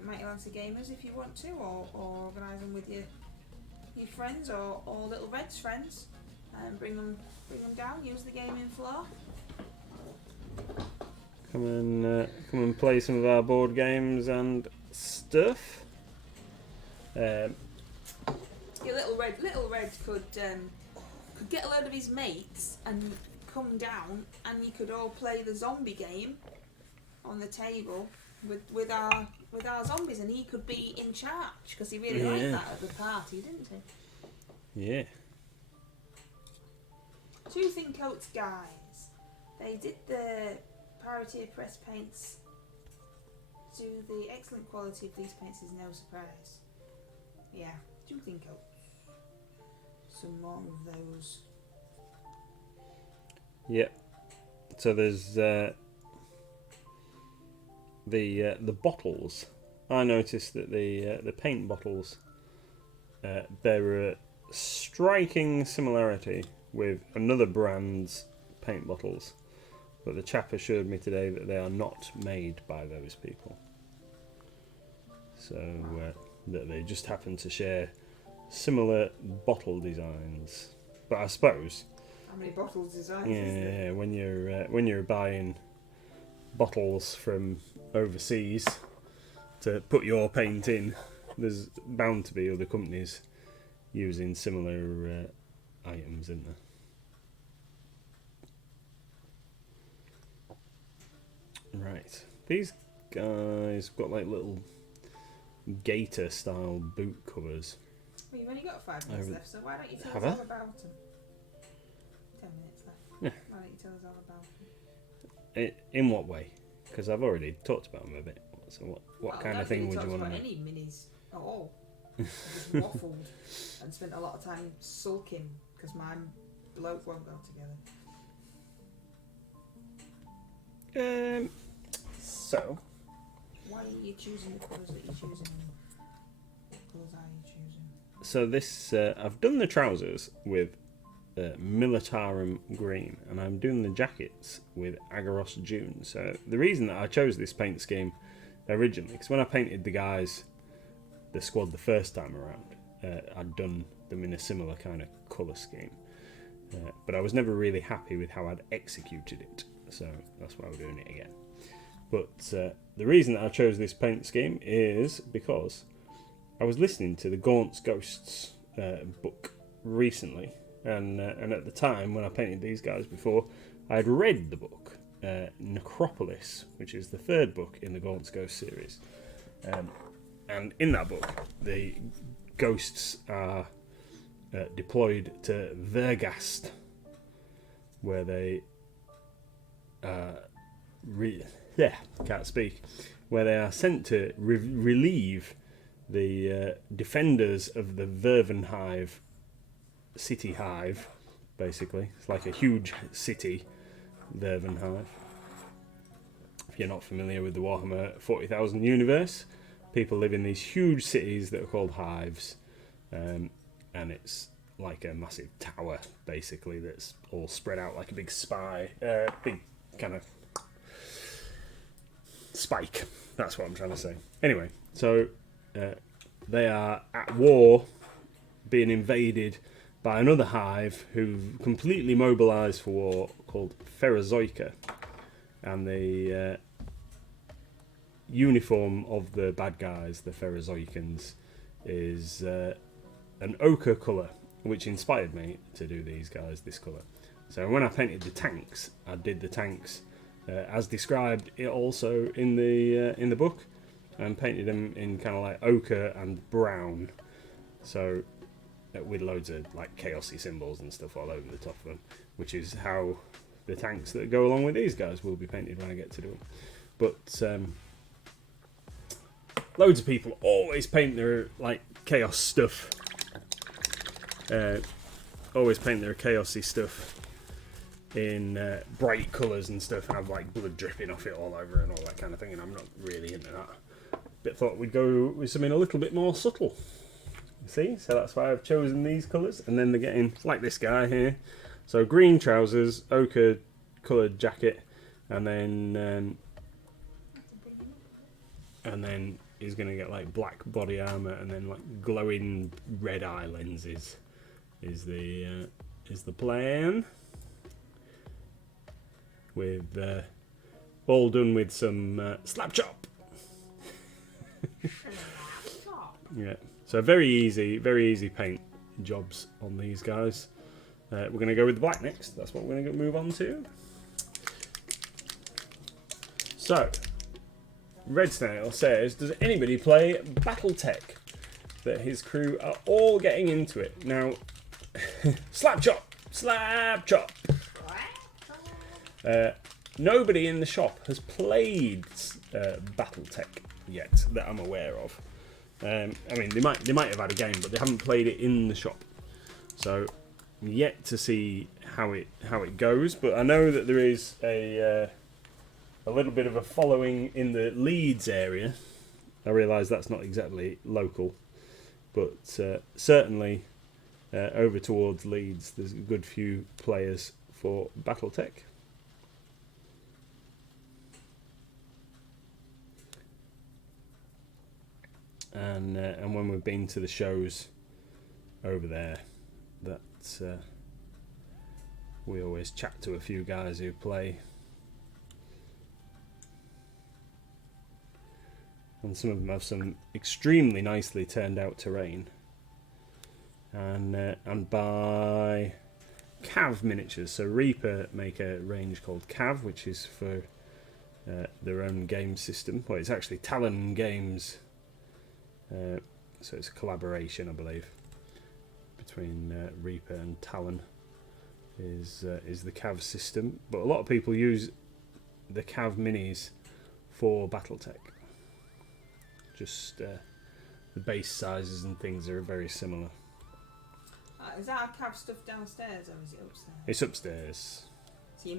Mighty Lancer Gamers if you want to, or organise them with your friends or Little Red's friends, and bring them down. Use the gaming floor. Come and play some of our board games and stuff. Yeah, Little Red could get a load of his mates and come down, and you could all play the zombie game on the table with our zombies, and he could be in charge because he really liked that at the party, didn't he? Yeah. Two Thin Coats guys, they did the Priority of Press paints. To the excellent quality of these paints is no surprise. Yeah, Two Thin Coats. Some more of those. Yep. So there's the bottles. I noticed that the paint bottles they're a striking similarity with another brand's paint bottles, but the chap assured me today that they are not made by those people. So that they just happen to share similar bottle designs. But I suppose How many bottles is that? Yeah, when you're buying bottles from overseas to put your paint in, there's bound to be other companies using similar items, isn't there? Right, these guys got like little gator style boot covers. Well, you've only got 5 minutes left, so why don't you tell Have us I? all about them? 10 minutes left. Yeah. Why don't you tell us all about them? In what way? Because I've already talked about them a bit. So what Well, kind of thing would you want to know? any minis at all. I just waffled and spent a lot of time sulking because my bloke won't go together. So Why are you choosing the colours that you're choosing? What colours are you choosing? So this, I've done the trousers with Militarum Green, and I'm doing the jackets with Agaros June. So the reason that I chose this paint scheme originally, because when I painted the squad the first time around, I'd done them in a similar kind of colour scheme. But I was never really happy with how I'd executed it, so that's why we're doing it again. But the reason that I chose this paint scheme is because I was listening to the Gaunt's Ghosts book recently, and at the time when I painted these guys before, I had read the book Necropolis, which is the third book in the Gaunt's Ghosts series. And in that book, the ghosts are deployed to Vergast, where they can't speak, where they are sent to relieve the defenders of the Vervenhive city hive. Basically, it's like a huge city, Vervenhive. If you're not familiar with the Warhammer 40,000 universe, people live in these huge cities that are called hives, and it's like a massive tower, basically, that's all spread out like a big big kind of spike. That's what I'm trying to say. Anyway, so they are at war, being invaded by another hive who've completely mobilised for war, called Ferozoika, and the uniform of the bad guys, the Ferozoikans, is an ochre colour, which inspired me to do these guys this colour. So when I painted the tanks, I did the tanks as described it also in the book, and painted them in kind of like ochre and brown, so with loads of like chaosy symbols and stuff all over the top of them, which is how the tanks that go along with these guys will be painted when I get to do them. But loads of people always paint their like chaos stuff, always paint their chaosy stuff in bright colours and stuff, and have like blood dripping off it all over and all that kind of thing, and I'm not really into that. But thought we'd go with something a little bit more subtle. See, so that's why I've chosen these colours, and then they're getting like this guy here. So green trousers, ochre coloured jacket, and then he's gonna get like black body armour, and then like glowing red eye lenses. Is the plan? With all done with some slap chop. Yeah. So very easy paint jobs on these guys. We're going to go with the black next. That's what we're going to move on to. So, Red Snail says, does anybody play Battletech? That his crew are all getting into it. Now, slap chop! Slap chop! Nobody in the shop has played Battletech yet that I'm aware of. I mean, they might have had a game, but they haven't played it in the shop. So, yet to see how it goes. But I know that there is a little bit of a following in the Leeds area. I realise that's not exactly local, but certainly over towards Leeds, there's a good few players for Battletech. And when we've been to the shows over there, that we always chat to a few guys who play. And some of them have some extremely nicely turned out terrain. And by Cav Miniatures. So Reaper make a range called Cav, which is for their own game system. Well, it's actually Talon Games. So it's a collaboration, I believe, between Reaper and Talon. Is the Cav system, but a lot of people use the Cav Minis for BattleTech. Just the base sizes and things are very similar. Is that our Cav stuff downstairs or is it upstairs? It's upstairs. So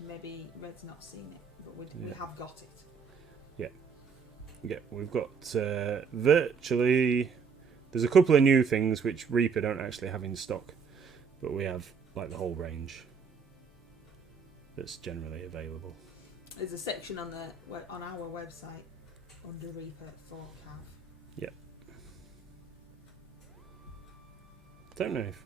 maybe Red's not seen it, but we have got it. Yeah, we've got virtually. There's a couple of new things which Reaper don't actually have in stock, but we have like the whole range that's generally available. There's a section on our website under Reaper for Cav. Yeah. Don't know if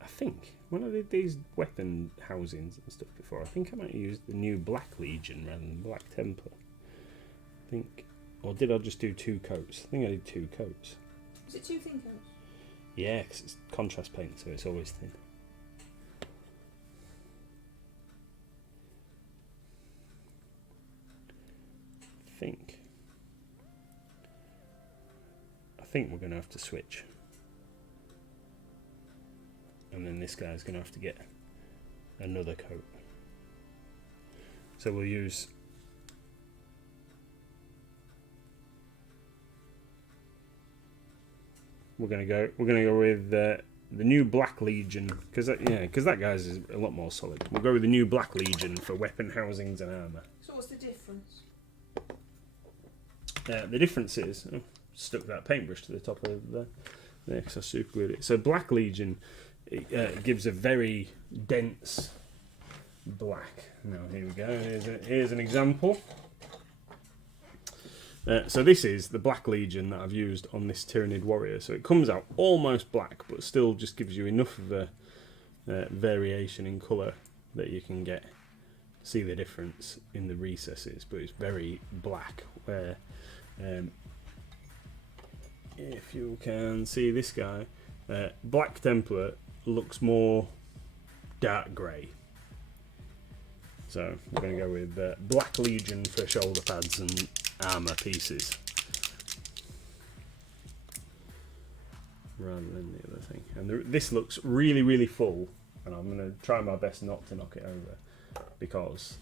I think when I did these weapon housings and stuff before, I think I might have used the new Black Legion rather than Black Templar. I think, or did I just do 2 coats? I think I did 2 coats. Was it 2 thin coats? Yeah, because it's contrast paint, so it's always thin. I think we're going to have to switch. And then this guy's going to have to get another coat. So we'll use we're going to go with the new Black Legion because that guy's is a lot more solid. We'll go with the new Black Legion for weapon housings and armor. So what's the difference? The difference is stuck that paintbrush to the top of there because I super glued it. So Black Legion gives a very dense black. Now here we go. Here's an example. So this is the Black Legion that I've used on this Tyrannid Warrior. So it comes out almost black, but still just gives you enough of a variation in colour that you can see the difference in the recesses. But it's very black. Where if you can see this guy, Black Templar looks more dark grey. So we're going to go with Black Legion for shoulder pads and armour pieces rather than the other thing. And this looks really, really full, and I'm going to try my best not to knock it over because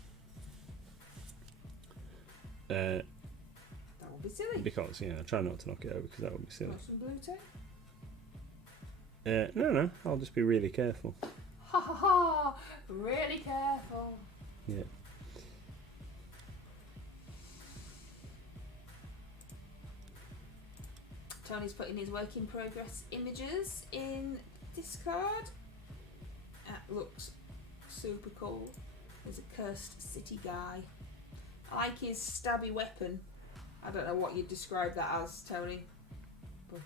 that would be silly. Because I try not to knock it over because that would be silly. Want some blue tape? No, I'll just be really careful. Ha ha ha! Really careful. Yeah. Tony's putting his work in progress images in Discord. That looks super cool. There's a cursed city guy. I like his stabby weapon. I don't know what you'd describe that as, Tony. But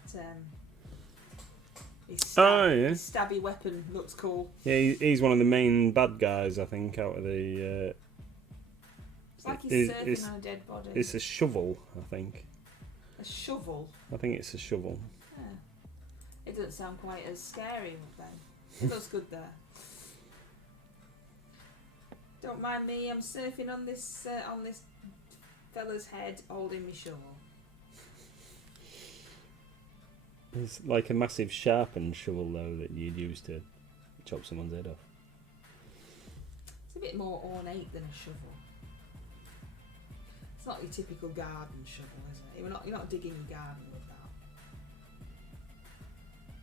his stabby weapon looks cool. Yeah, he's one of the main bad guys, I think, out of the... it's like he's surfing on a dead body. It's a shovel, I think. A shovel? I think it's a shovel. Yeah. It doesn't sound quite as scary then. It looks good there. Don't mind me, I'm surfing on this fella's head holding my shovel. It's like a massive sharpened shovel, though, that you'd use to chop someone's head off. It's a bit more ornate than a shovel. It's not your typical garden shovel, is it? You're not digging your garden with that.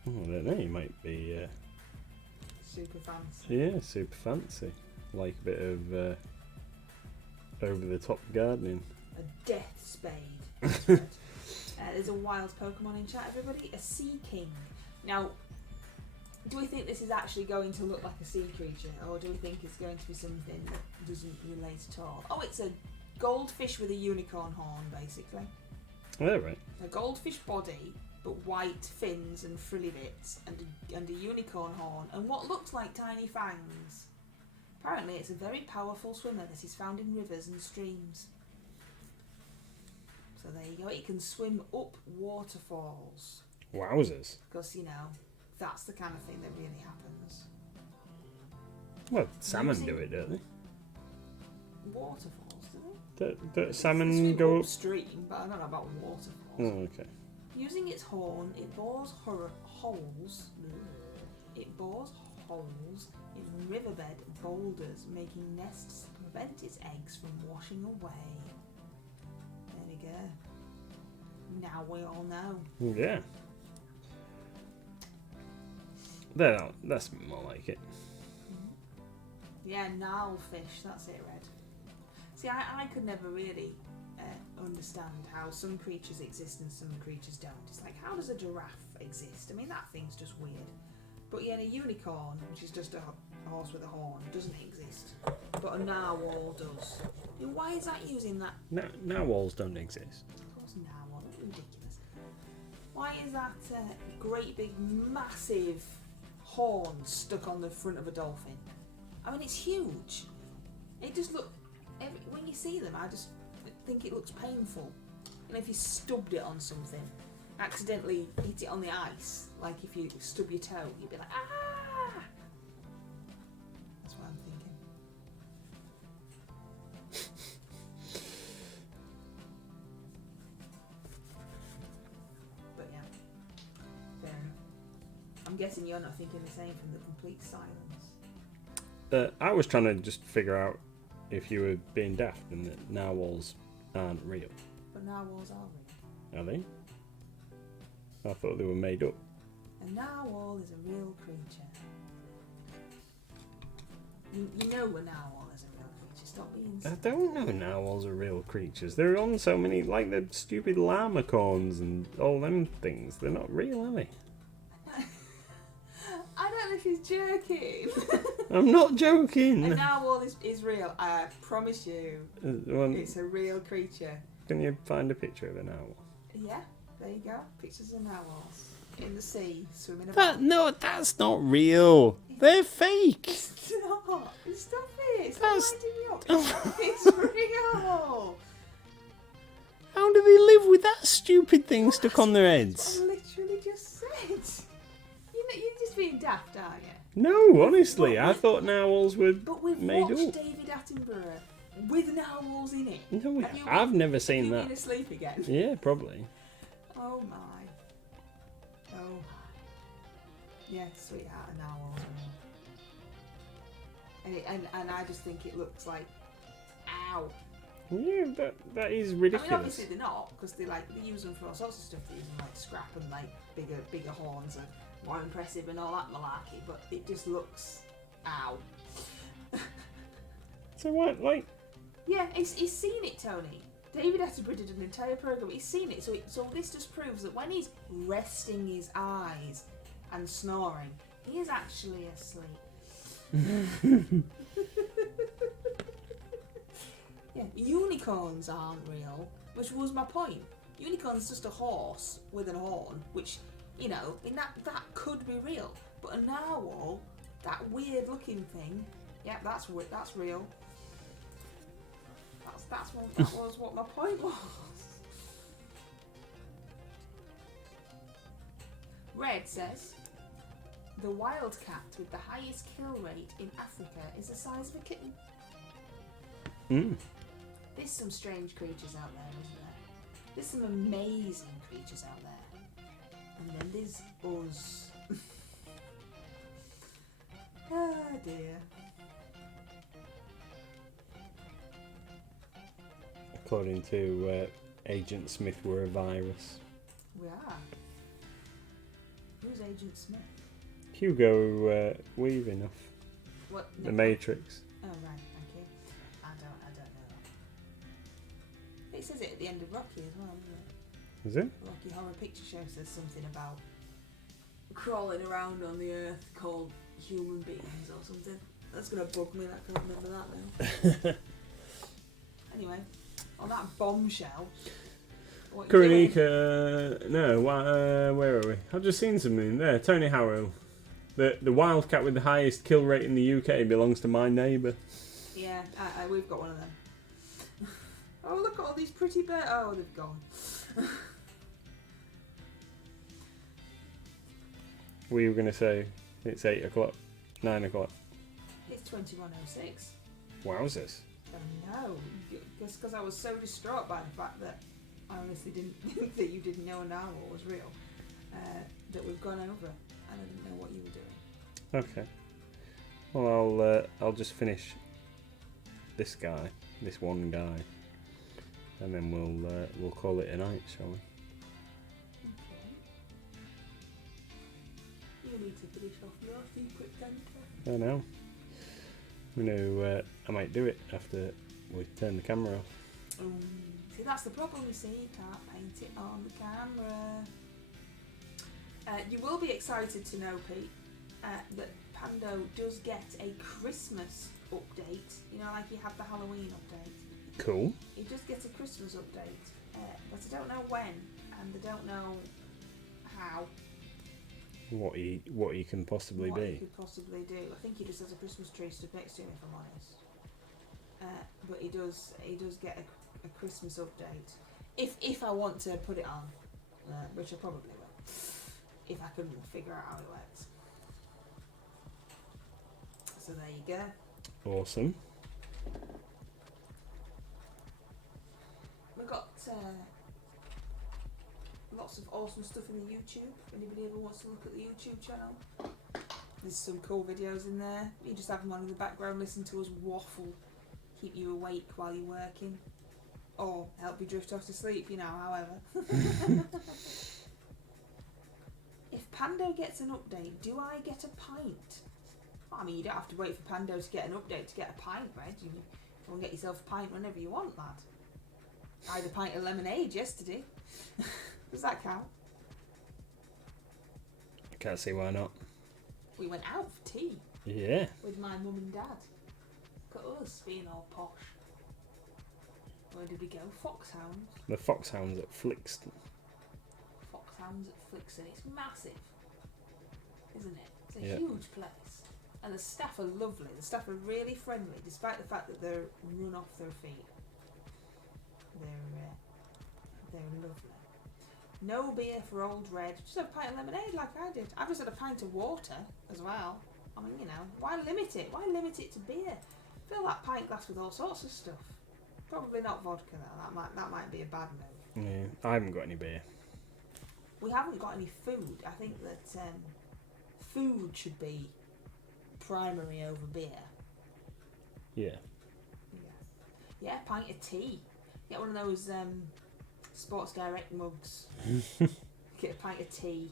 Oh, I don't know, you might be... super fancy. Yeah, super fancy. Like a bit of over-the-top gardening. A death spade. There's a wild Pokemon in chat, everybody. A Sea King. Now, do we think this is actually going to look like a sea creature, or do we think it's going to be something that doesn't relate at all? Oh, it's a goldfish with a unicorn horn, basically. Oh, right. A goldfish body, but white fins and frilly bits, and a unicorn horn, and what looks like tiny fangs. Apparently it's a very powerful swimmer that is found in rivers and streams. So there you go. It can swim up waterfalls. Wowzers. Because, that's the kind of thing that really happens. Well, salmon do it, don't they? Waterfalls, do they? Don't salmon swim go up? upstream, but I don't know about waterfalls. Oh, okay. Using its horn, it bores holes. It bores holes in riverbed boulders, making nests to prevent its eggs from washing away. There we go. Now we all know. Yeah. That's more like it. Yeah, gnarlfish, that's it, Red. See, I could never really understand how some creatures exist and some creatures don't. It's like, how does a giraffe exist? I mean, that thing's just weird. But yeah, a unicorn, which is just a horse with a horn, doesn't exist. But a narwhal does. Why is that using that? Narwhals don't exist. Of course, narwhal, that's ridiculous. Why is that great big massive horn stuck on the front of a dolphin? I mean, it's huge. It just look. When you see them, I just think it looks painful. If you stubbed it on something, accidentally hit it on the ice, like if you stub your toe, you'd be like, ah! That's what I'm thinking. But yeah, fair enough. I'm guessing you're not thinking the same from the complete silence. I was trying to just figure out if you were being daft and that narwhals aren't real. But narwhals are real. Are they? I thought they were made up. A narwhal is a real creature. You know a narwhal is a real creature. Stop being I don't know narwhals are real creatures. They're on so many, like the stupid llamacorns and all them things. They're not real, are they? I don't know if he's joking. I'm not joking. A narwhal is real. I promise you. It's a real creature. Can you find a picture of a narwhal? Yeah, there you go. Pictures of narwhals in the sea swimming about. No, that's not real. They're fake. Stop! Stop it! Stop winding me up. It's real. How do they live with that stupid thing stuck on their heads? I literally just said. You're just being daft, aren't you? No, honestly, I thought narwhals were But we've made watched up. David Attenborough with narwhals in it. No, I've never seen Have you that. been asleep again? Yeah, probably. Oh my. Oh my. Yeah, sweetheart, a narwhal. And I just think it looks like, ow. Yeah, that is I mean, ridiculous. obviously they're not, because they use them for all sorts of stuff. They use them like scrap and like bigger horns are more impressive and all that malarkey. But it just looks, ow. So what, like? Yeah, he's seen it, Tony. David Attenborough did an entire program. He's seen it, so this just proves that when he's resting his eyes and snoring, he is actually asleep. Yeah, unicorns aren't real, which was my point. Unicorn's just a horse with an horn, which, I mean that could be real. But a narwhal, that weird looking thing, yeah, that's real. That was what my point was. Red says, the wildcat with the highest kill rate in Africa is the size of a kitten. There's some strange creatures out there, isn't there? There's some amazing creatures out there. And then there's us. Oh dear. According to Agent Smith, we're a virus. We are. Who's Agent Smith? Hugo Weaving off What? The Matrix. Oh right, thank you. I don't know. It says it at the end of Rocky as well, doesn't it? Is it? Rocky Horror Picture Show says something about crawling around on the earth called human beings or something. That's gonna bug me. I can't remember that now. Anyway, on that bombshell. What you doing? Karenika, no, where are we? I've just seen something there. Tony Harrow The wildcat with the highest kill rate in the UK belongs to my neighbour. Yeah, we've got one of them. Oh, look at all these pretty birds. Oh, they've gone. We were going to say it's 8 o'clock, 9 o'clock. It's 21:06. Wowzers. Oh no, just because I was so distraught by the fact that I honestly didn't think that you didn't know an hour was real, that we've gone over, and I didn't know what you were doing. Okay. Well, I'll just finish this guy, this one guy, and then we'll call it a night, shall we? Okay. You need to finish off your secret center. I know. I might do it after we turn the camera off. See, that's the problem, you see, you can't paint it on the camera. You will be excited to know, Pete, that Pando does get a Christmas update. You know, like you have the Halloween update. Cool. He does get a Christmas update, but I don't know when, and I don't know how. What he can possibly What be. he could possibly do. I think he just has a Christmas tree stood next to him, if I'm honest. But he does get a Christmas update. If I want to put it on, which I probably will, if I can figure out how it works. So there you go. Awesome. We've got lots of awesome stuff in the YouTube. If anybody ever wants to look at the YouTube channel, there's some cool videos in there. You just have them on in the background, listen to us waffle, keep you awake while you're working, or help you drift off to sleep, you know, however. If Pando gets an update, do I get a pint? Well, I mean, you don't have to wait for Pando to get an update to get a pint, right? You can get yourself a pint whenever you want, lad. I had a pint of lemonade yesterday. Does that count? I can't see why not. We went out for tea Yeah. with my mum and dad. Look at us being all posh. Where did we go? Foxhounds. The Foxhounds at Flixton. Foxhounds at Flixton. It's massive, isn't it? It's a Yeah. huge place. And the staff are lovely. The staff are really friendly, despite the fact that they're run off their feet. They're lovely. No beer for Old Red. Just have a pint of lemonade like I did. I've just had a pint of water as well. I mean, you know, why limit it? Why limit it to beer? Fill that pint glass with all sorts of stuff. Probably not vodka though. That might be a bad move. Yeah. I haven't got any beer. We haven't got any food. I think that food should be primary over beer. Yeah. Yeah, pint of tea. Get one of those Sports Direct mugs. Get a pint of tea.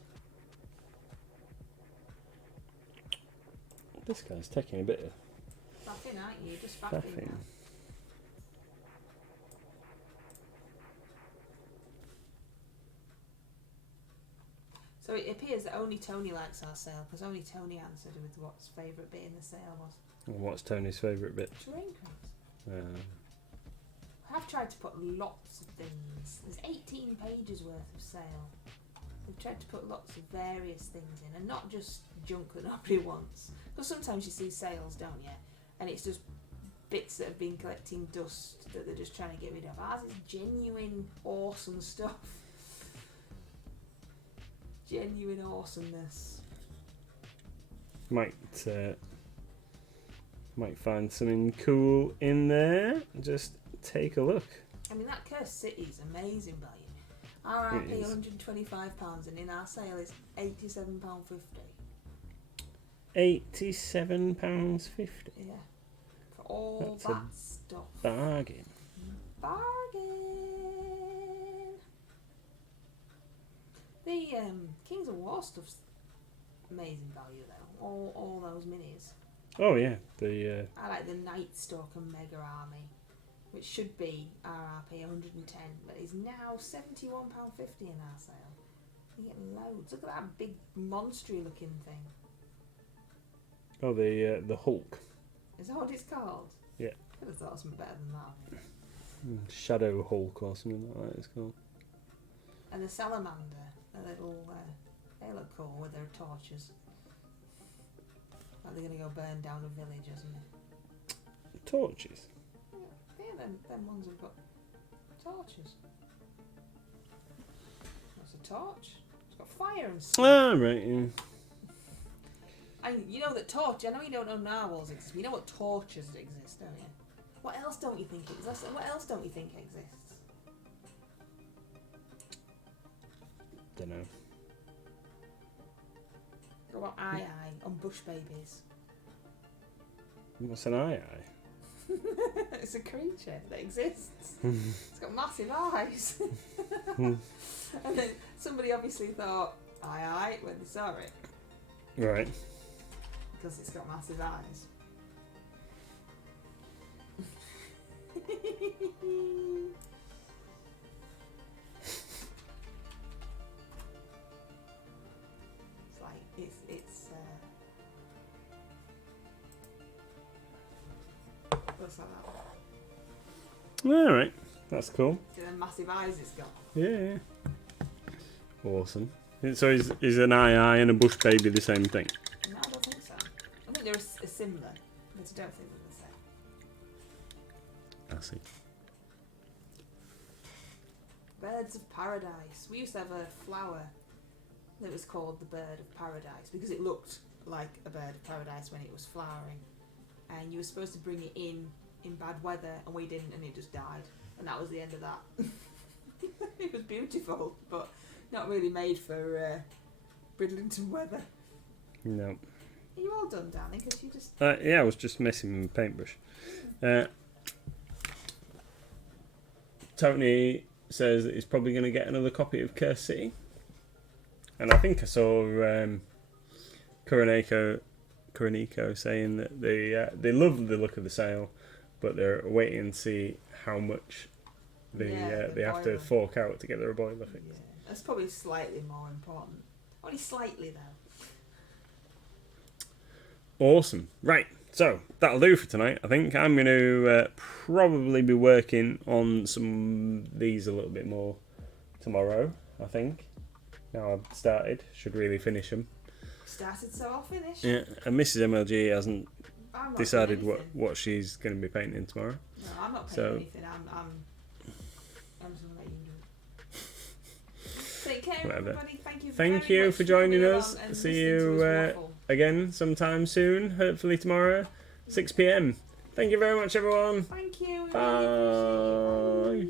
This guy's taking a bit of Faffing, aren't you? Just faffing faffing. now. So it appears that only Tony likes our sale, because only Tony answered with what's favourite bit in the sale was. And what's Tony's favourite bit? Terrain craft. I have tried to put lots of things. There's 18 pages worth of sale. We've tried to put lots of various things in, and not just junk that nobody wants. Because sometimes you see sales, don't you? And it's just bits that have been collecting dust that they're just trying to get rid of. Ours is genuine, awesome stuff. Genuine awesomeness. Might find something cool in there. Just take a look. I mean, that Cursed City is amazing value. Our RP £125 and in our sale is £87.50. £87.50. Yeah. For all That's that a stuff. Bargain. Bargain! The Kings of War stuff's amazing value though. All those minis. Oh yeah, the I like the Night Stalker Mega Army, which should be RRP 110, but is now £71.50 in our sale. You get loads. Look at that big monstery looking thing. oh the Hulk. Is that what it's called? Yeah. I could have thought something better than that. Shadow Hulk or something like that it's called. And the Salamander, the little, they look cool with their torches. Like they're going to go burn down a village, isn't it? Torches. Yeah, them ones have got torches. That's a torch. It's got fire and stuff. Ah, right, yeah. And you know that torch. I know you don't know narwhals exist. But you know what torches exist, don't you? What else don't you think exists? What else don't you think exists? Don't know. What about aye on bush babies? What's an eye? It's a creature that exists. It's got massive eyes. And then somebody obviously thought aye when they saw it. Right. Because it's got massive eyes. It's like it's looks like that. Alright. That's cool. See them massive eyes it's got. Yeah. Awesome. So is an eye and a bush baby the same thing? No, I don't think so. I think they're similar, but I don't think they're the same. I see. Birds of paradise. We used to have a flower that was called the bird of paradise because it looked like a bird of paradise when it was flowering. And you were supposed to bring it in bad weather, and we didn't, and it just died. And that was the end of that. It was beautiful, but not really made for Bridlington weather. No. Are you all done, darling? Because you just... Yeah, I was just messing with my paintbrush. Tony says that he's probably going to get another copy of Curse City. And I think I saw Kuroneko saying that they love the look of the sale, but they're waiting to see how much they have to fork out to get their boiler fixed. Yeah. That's probably slightly more important. Only slightly, though. Awesome. Right, so that'll do for tonight. I think I'm going to probably be working on some of these a little bit more tomorrow, I think. Now I've started, should really finish them. Started, so I'll finish. Yeah, and Mrs. MLG hasn't I'm not decided doing what she's going to be painting tomorrow. No, I'm not painting anything. I'm just going to let you do it. Take care, Whatever. everybody. Thank you. Thank very you much for joining coming us. along and See listening you to us waffle. again sometime soon, hopefully tomorrow, 6 p.m. Thank you very much, everyone. Thank you. Bye.